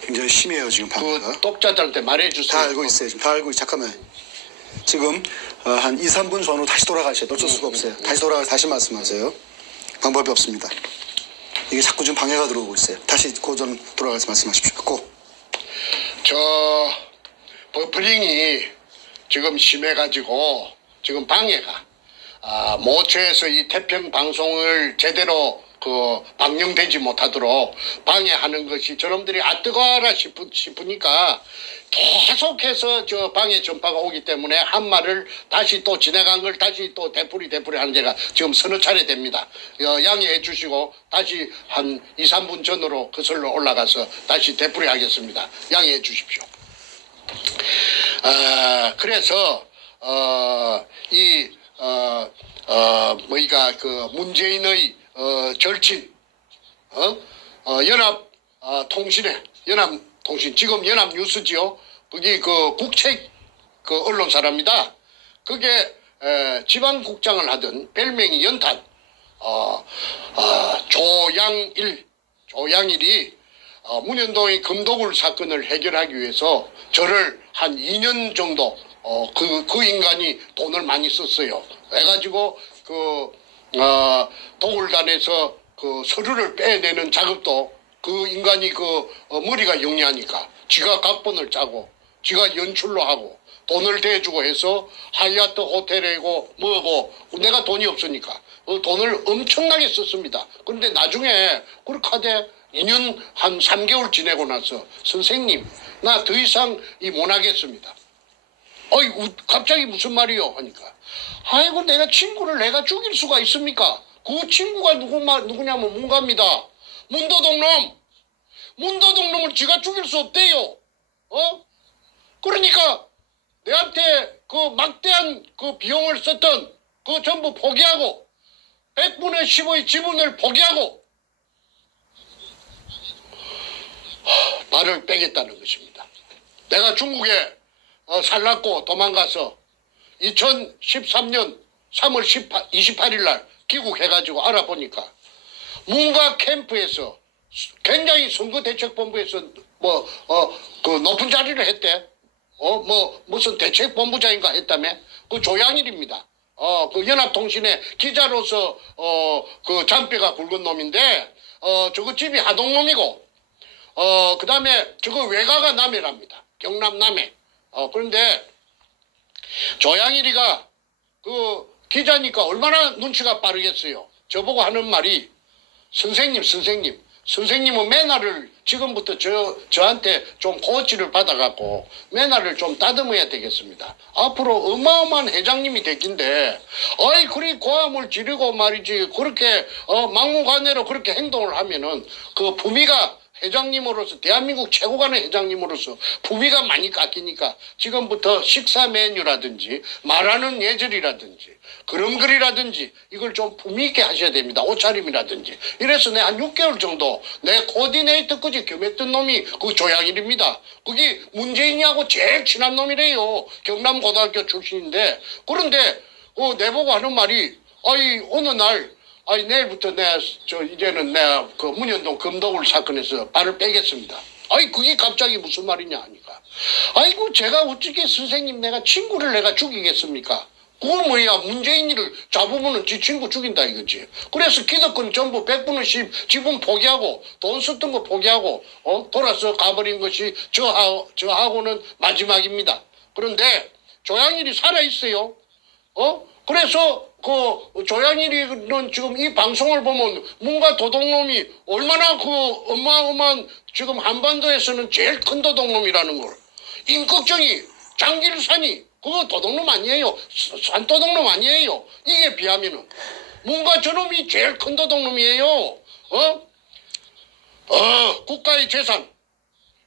굉장히 심해요 지금 방해가. 그 독자들한테 말해주세요. 다 알고 있어요. 지금 다 알고 잠깐만. 지금 한 2, 3분 전후 다시 돌아가셔야 돼. 어쩔 수가 없어요. 다시 말씀하세요. 방법이 없습니다. 이게 자꾸 지금 방해가 들어오고 있어요. 다시 고전 돌아가서 말씀하십시오. 저 버프링이 지금 심해가지고 지금 방해가 모처에서 이 태평 방송을 제대로 방영되지 못하도록 방해하는 것이 저놈들이 뜨거워라 싶으니까 계속해서 저 방해 전파가 오기 때문에 한 말을 다시 또 지나간 걸 다시 또 되풀이 하는 제가 지금 서너 차례 됩니다. 양해해 주시고 다시 한 2, 3분 전으로 거슬러 올라가서 다시 되풀이 하겠습니다. 양해해 주십시오. 그래서 문재인의 절친 연합통신 지금 연합뉴스지요. 그게 국책 언론사랍니다. 그게 지방국장을 하던 별명이 연탄 조양일이 문현동의 금도굴 사건을 해결하기 위해서 저를 한 2년 정도 그 인간이 돈을 많이 썼어요. 해가지고 도굴단에서 서류를 빼내는 작업도 그 인간이 머리가 영리하니까 지가 각본을 짜고 지가 연출로 하고 돈을 대주고 해서 하얏트 호텔이고 뭐고 내가 돈이 없으니까 돈을 엄청나게 썼습니다. 그런데 나중에 그렇게 하되 2년 한 3개월 지내고 나서 선생님 나 더 이상 못 하겠습니다. 갑자기 무슨 말이요? 하니까 아이고 내가 친구를 내가 죽일 수가 있습니까? 그 친구가 누구냐면 문갑니다. 문도동놈을 지가 죽일 수 없대요. 그러니까 내한테 막대한 비용을 썼던 전부 포기하고 100분의 10의 지분을 포기하고 발을 빼겠다는 것입니다. 내가 중국에 살랐고 도망가서 2013년 3월 28일 날 귀국해가지고 알아보니까 문가 캠프에서 굉장히 선거대책본부에서 높은 자리를 했대. 무슨 대책본부장인가 했다며. 조양일입니다. 연합통신의 기자로서 잔뼈가 굵은 놈인데 저거 집이 하동놈이고 그 다음에 저거 외가가 남해랍니다. 경남 남해. 그런데 조양일이가 기자니까 얼마나 눈치가 빠르겠어요. 저보고 하는 말이 선생님은 매너를 지금부터 저한테 좀 코치를 받아갖고 매너를 좀 다듬어야 되겠습니다. 앞으로 어마어마한 회장님이 됐긴데 그리 고함을 지르고 말이지 그렇게 막무가내로 그렇게 행동을 하면은 품위가 회장님으로서 대한민국 최고간의 회장님으로서 품위가 많이 깎이니까 지금부터 식사 메뉴라든지 말하는 예절이라든지 걸음걸이라든지 이걸 좀 품위 있게 하셔야 됩니다. 옷차림이라든지. 이래서 내 한 6개월 정도 내 코디네이터까지 겸했던 놈이 조양일입니다. 그게 문재인이하고 제일 친한 놈이래요. 경남고등학교 출신인데 그런데 내보고 하는 말이 어느 날 내일부터 이제는 내가 문현동 금도굴 사건에서 발을 빼겠습니다. 그게 갑자기 무슨 말이냐 하니까. 제가 어떻게 선생님 내가 친구를 내가 죽이겠습니까? 그건 뭐야 문재인이를 잡으면은 지 친구 죽인다 이거지. 그래서 기득권 전부 100분의 10 지분 포기하고 돈 썼던 거 포기하고 돌아서 가버린 것이 저하고는 마지막입니다. 그런데 조양일이 살아있어요. 그래서 조양일이는 지금 이 방송을 보면 문가 도둑놈이 얼마나 어마어마한 지금 한반도에서는 제일 큰 도둑놈이라는 걸. 임꺽정이 장길산이 그거 도둑놈 아니에요. 산도둑놈 아니에요. 이게 비하면은 문가 저놈이 제일 큰 도둑놈이에요. 국가의 재산,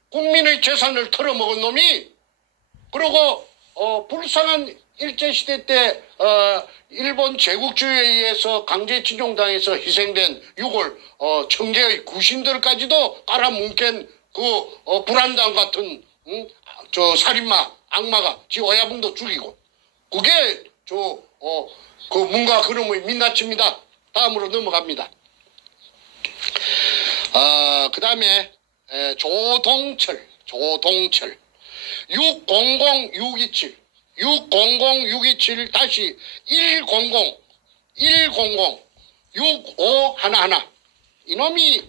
국민의 재산을 털어먹은 놈이 그리고 불쌍한 일제시대 때 일본 제국주의에 의해서 강제징용당해서 희생된 6월 청계의 구신들까지도 깔아뭉갠 불안당 같은 살인마 악마가 지 어야분도 죽이고 그게 그 문과 그놈의 민낯입니다. 다음으로 넘어갑니다. 그 다음에 조동철 600627 다시 1006511 이놈이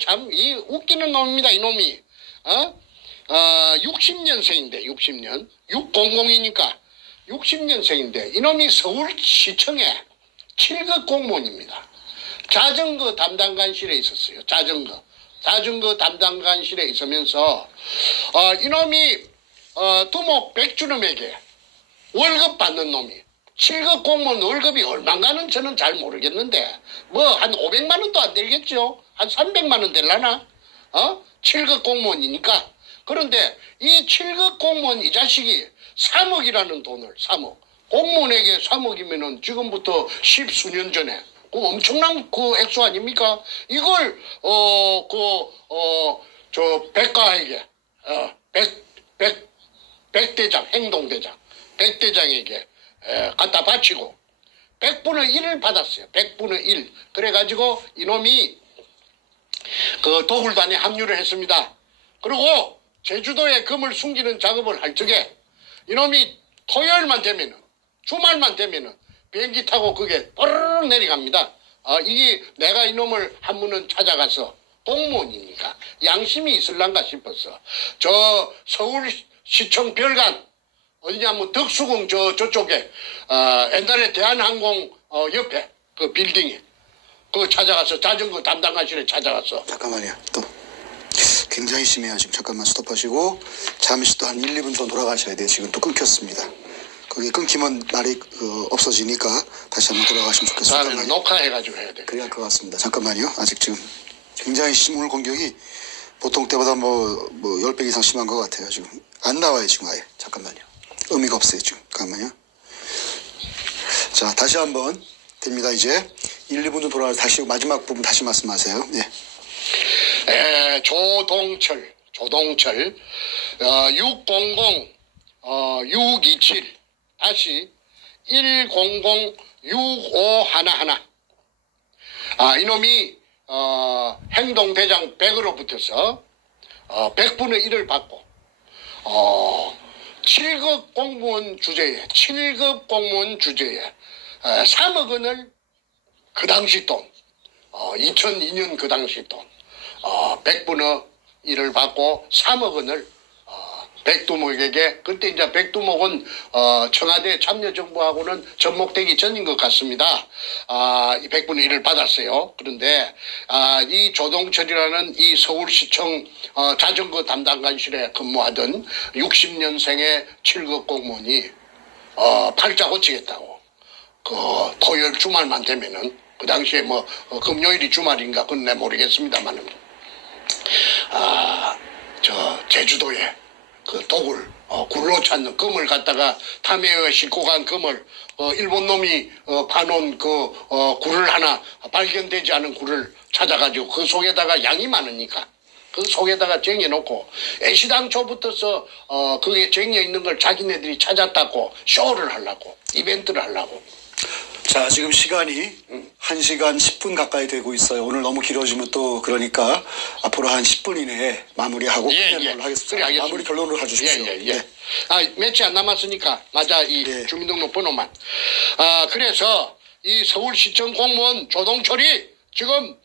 참 이 웃기는 놈입니다. 이놈이 60년생인데 60년 600이니까 60년생인데 이놈이 서울시청에 7급 공무원입니다. 자전거 담당관실에 있었어요. 자전거 담당관실에 있으면서 이놈이 두목 백주놈에게 월급 받는 놈이 7급 공무원 월급이 얼마인가는 저는 잘 모르겠는데 뭐 한 500만 원도 안 되겠죠. 한 300만 원 될라나? 7급 공무원이니까. 그런데 이 7급 공무원 이 자식이 3억이라는 돈을 3억 공무원에게 3억이면은 지금부터 10수년 전에 그 엄청난 그 액수 아닙니까? 이걸 저 백가에게 백대장 행동대장 백대장에게 갖다 바치고 100분의 1을 받았어요. 100분의 1. 그래가지고 이놈이 그 도굴단에 합류를 했습니다. 그리고 제주도에 금을 숨기는 작업을 할 적에 이놈이 토요일만 되면은 주말만 되면은 비행기 타고 그게 뽀르르 내려갑니다. 이게 내가 이놈을 한 번은 찾아가서 공무원이니까 양심이 있을란가 싶어서 저 서울시청 별관 어디냐면 덕수궁 저쪽에 옛날에 대한항공 옆에 그 빌딩에 그 찾아가서 자전거 담당관실에 찾아가서 잠깐만요. 또 굉장히 심해요. 지금 잠깐만 스톱하시고 잠시 또 한 1, 2분 더 돌아가셔야 돼요. 지금 또 끊겼습니다. 거기 끊기면 말이 없어지니까 다시 한번 돌아가시면 좋겠습니다. 다음에는 녹화해가지고 해야 돼. 그래야 할 것 같습니다. 잠깐만요. 아직 지금 굉장히 오늘 공격이 보통 때보다 뭐 10배 이상 심한 것 같아요. 지금 안 나와요. 지금 아예. 잠깐만요. 의미가 없어요. 지금. 잠깐만요. 자, 다시 한번 됩니다. 이제 1, 2분 좀 돌아가서 다시 마지막 부분 다시 말씀하세요. 네. 조동철 600-627 다시 100-6511 이놈이 행동대장 100으로부터서 100분의 1을 받고 7급 공무원 주제에 3억 원을 그 당시 돈 2002년 그 당시 돈 100분의 1을 받고 3억 원을 백두목에게 그때 이제 백두목은 청와대 참여정부하고는 접목되기 전인 것 같습니다. 이 100분의 1을 받았어요. 그런데 이 조동철이라는 이 서울시청 자전거 담당관실에 근무하던 60년생의 7급 공무원이 팔자 고치겠다고 그 토요일 주말만 되면은 그 당시에 뭐 금요일이 주말인가 그건 내 모르겠습니다만은 저 제주도에 그 독을 굴로 찾는 금을 갖다가 탐해에 싣고 간 금을 일본 놈이 파놓은 그 굴을 하나 발견되지 않은 굴을 찾아가지고 그 속에다가 양이 많으니까 그 속에다가 쟁여놓고 애시당초부터서 그게 쟁여 있는 걸 자기네들이 찾았다고 쇼를 하려고 이벤트를 하려고. 자, 지금 시간이 1시간 10분 가까이 되고 있어요. 오늘 너무 길어지면 또 그러니까 앞으로 한 10분 이내에 마무리하고 끝내는 걸로 하겠습니다. 그래, 마무리 결론을 가주십시오. 네. 며칠 안 남았으니까 맞아 이 주민등록 번호만. 그래서 이 서울시청 공무원 조동철이 지금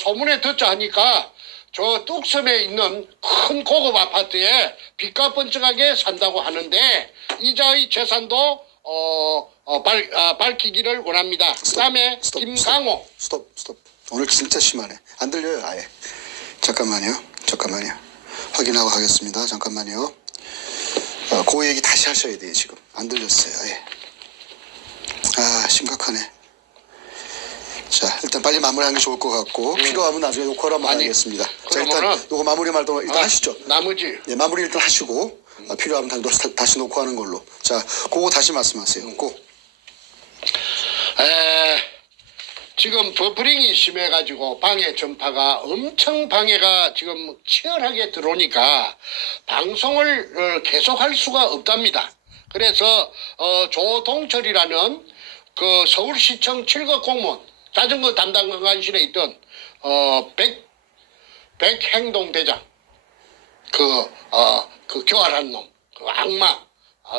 소문에 듣자 하니까 저 뚝섬에 있는 큰 고급 아파트에 빚가 번쩍하게 산다고 하는데 이자의 재산도 밝히기를 원합니다. 그 다음에 김강호. 스톱. 오늘 진짜 심하네. 안 들려요 아예. 잠깐만요. 확인하고 하겠습니다. 잠깐만요. 그 얘기 다시 하셔야 돼요. 지금 안 들렸어요 아예. 심각하네. 자, 일단 빨리 마무리하는 게 좋을 것 같고 필요하면 나중에 녹화로 한번 하겠습니다. 자, 일단 요거 마무리 말도 일단 하시죠. 나머지. 네, 마무리 일단 하시고 필요하면 다시 녹화하는 걸로. 자, 그거 다시 말씀하세요. 지금 버프링이 심해가지고 방해 전파가 엄청 방해가 지금 치열하게 들어오니까 방송을 계속할 수가 없답니다. 그래서 조동철이라는 그 서울시청 7급 공무원 자전거 담당 관실에 있던 백행동대장 그 교활한 놈, 그 악마,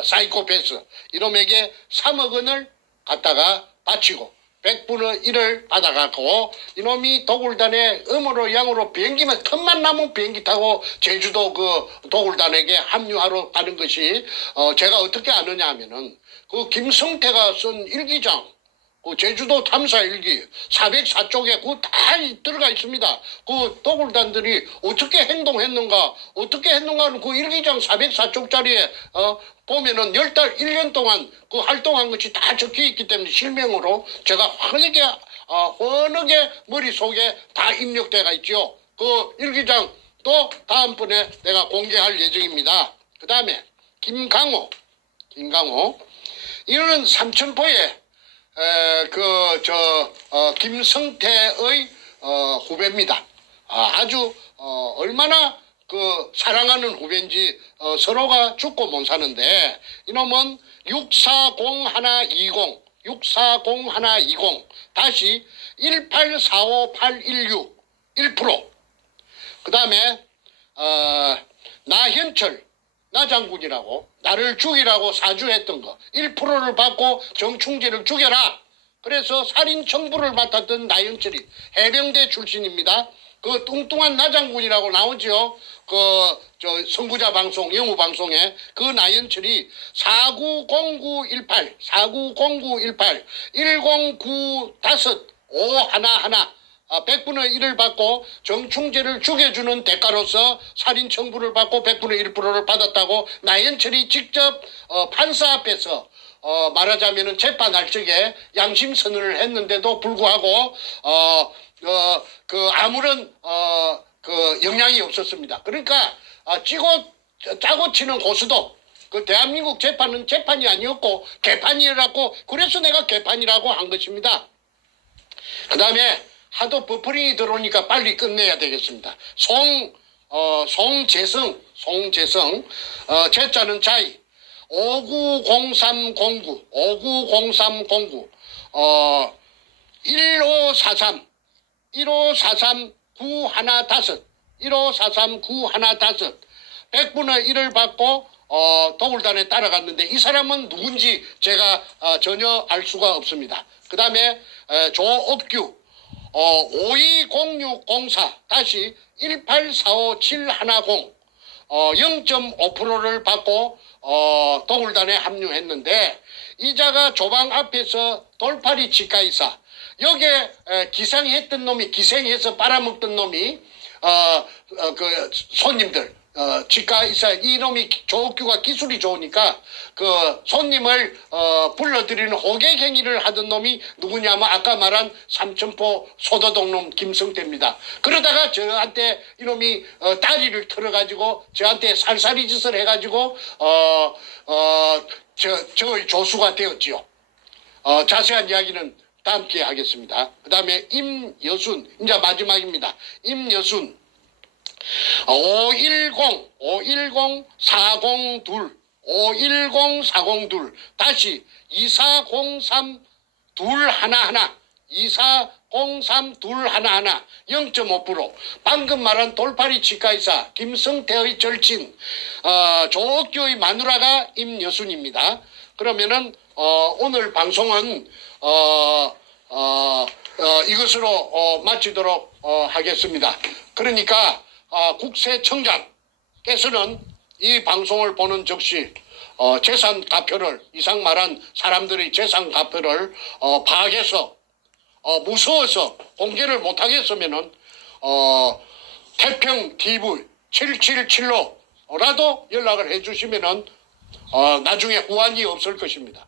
사이코패스 이놈에게 3억 원을 갖다가 바치고 100분의 1을 받아갖고 이놈이 도굴단에 음으로 양으로 비행기만 틈만 나면 비행기 타고 제주도 그 도굴단에게 합류하러 가는 것이 제가 어떻게 아느냐 하면은 그 김성태가 쓴 일기장 그 제주도 탐사 일기 404쪽에 그거 다 들어가 있습니다. 그 도굴단들이 어떻게 행동했는가 어떻게 했는가는 그 일기장 404쪽짜리에 보면은 10달 1년 동안 그 활동한 것이 다 적혀 있기 때문에 실명으로 제가 환하게 머릿속에 다 입력돼가 있죠. 그 일기장 또 다음번에 내가 공개할 예정입니다. 그 다음에 김강호 이거는 삼천포에 김성태의 후배입니다. 아주 얼마나 그 사랑하는 후배인지 서로가 죽고 못 사는데 이놈은 640120 다시 1845816 1%. 그 다음에 나현철 나장군이라고 나를 죽이라고 사주했던 거 1%를 받고 정충재를 죽여라. 그래서 살인 청부를 맡았던 나현철이 해병대 출신입니다. 그 뚱뚱한 나장군이라고 나오죠. 저 선구자 방송 영우 방송에 그 나현철이 490918 109511 100분의 1을 받고 정충재를 죽여주는 대가로서 살인 청부를 받고 100분의 1%를 받았다고 나현철이 직접 판사 앞에서 말하자면은 재판할 적에 양심 선언을 했는데도 불구하고 아무런 영향이 없었습니다. 그러니까 짜고 치는 고수도 그 대한민국 재판은 재판이 아니었고 개판이라고 그래서 내가 개판이라고 한 것입니다. 그 다음에 하도 버퍼링이 들어오니까 빨리 끝내야 되겠습니다. 송재성 제자는 자이 590309 1543 915 100분의 1을 받고 도굴단에 따라갔는데 이 사람은 누군지 제가 전혀 알 수가 없습니다. 그 다음에 조업규 520604 다시 1845710 0.5%를 받고 도굴단에 합류했는데 이자가 조방 앞에서 돌팔이 치과의사 여기에 기생해서 빨아먹던 놈이 그 손님들 치과의사 이놈이 조옥규가 기술이 좋으니까 그 손님을 불러들이는 호객행위를 하던 놈이 누구냐면 아까 말한 삼천포 소도동놈 김성태입니다. 그러다가 저한테 이놈이 다리를 털어가지고 저한테 살살이 짓을 해가지고 저의 조수가 되었지요. 자세한 이야기는 다음 기회에 하겠습니다. 그 다음에 임여순 이제 마지막입니다. 임여순 510-402 다시 2403-211 0.5% 방금 말한 돌팔이 치과의사 김성태의 절친 조옥규의 마누라가 임여순입니다. 그러면은 오늘 방송은 이것으로 마치도록 하겠습니다. 그러니까 국세청장께서는 이 방송을 보는 즉시 재산 가표를 이상 말한 사람들의 재산 가표를 파악해서 무서워서 공개를 못하겠으면은 태평 TV 777로라도 연락을 해주시면은 나중에 후환이 없을 것입니다.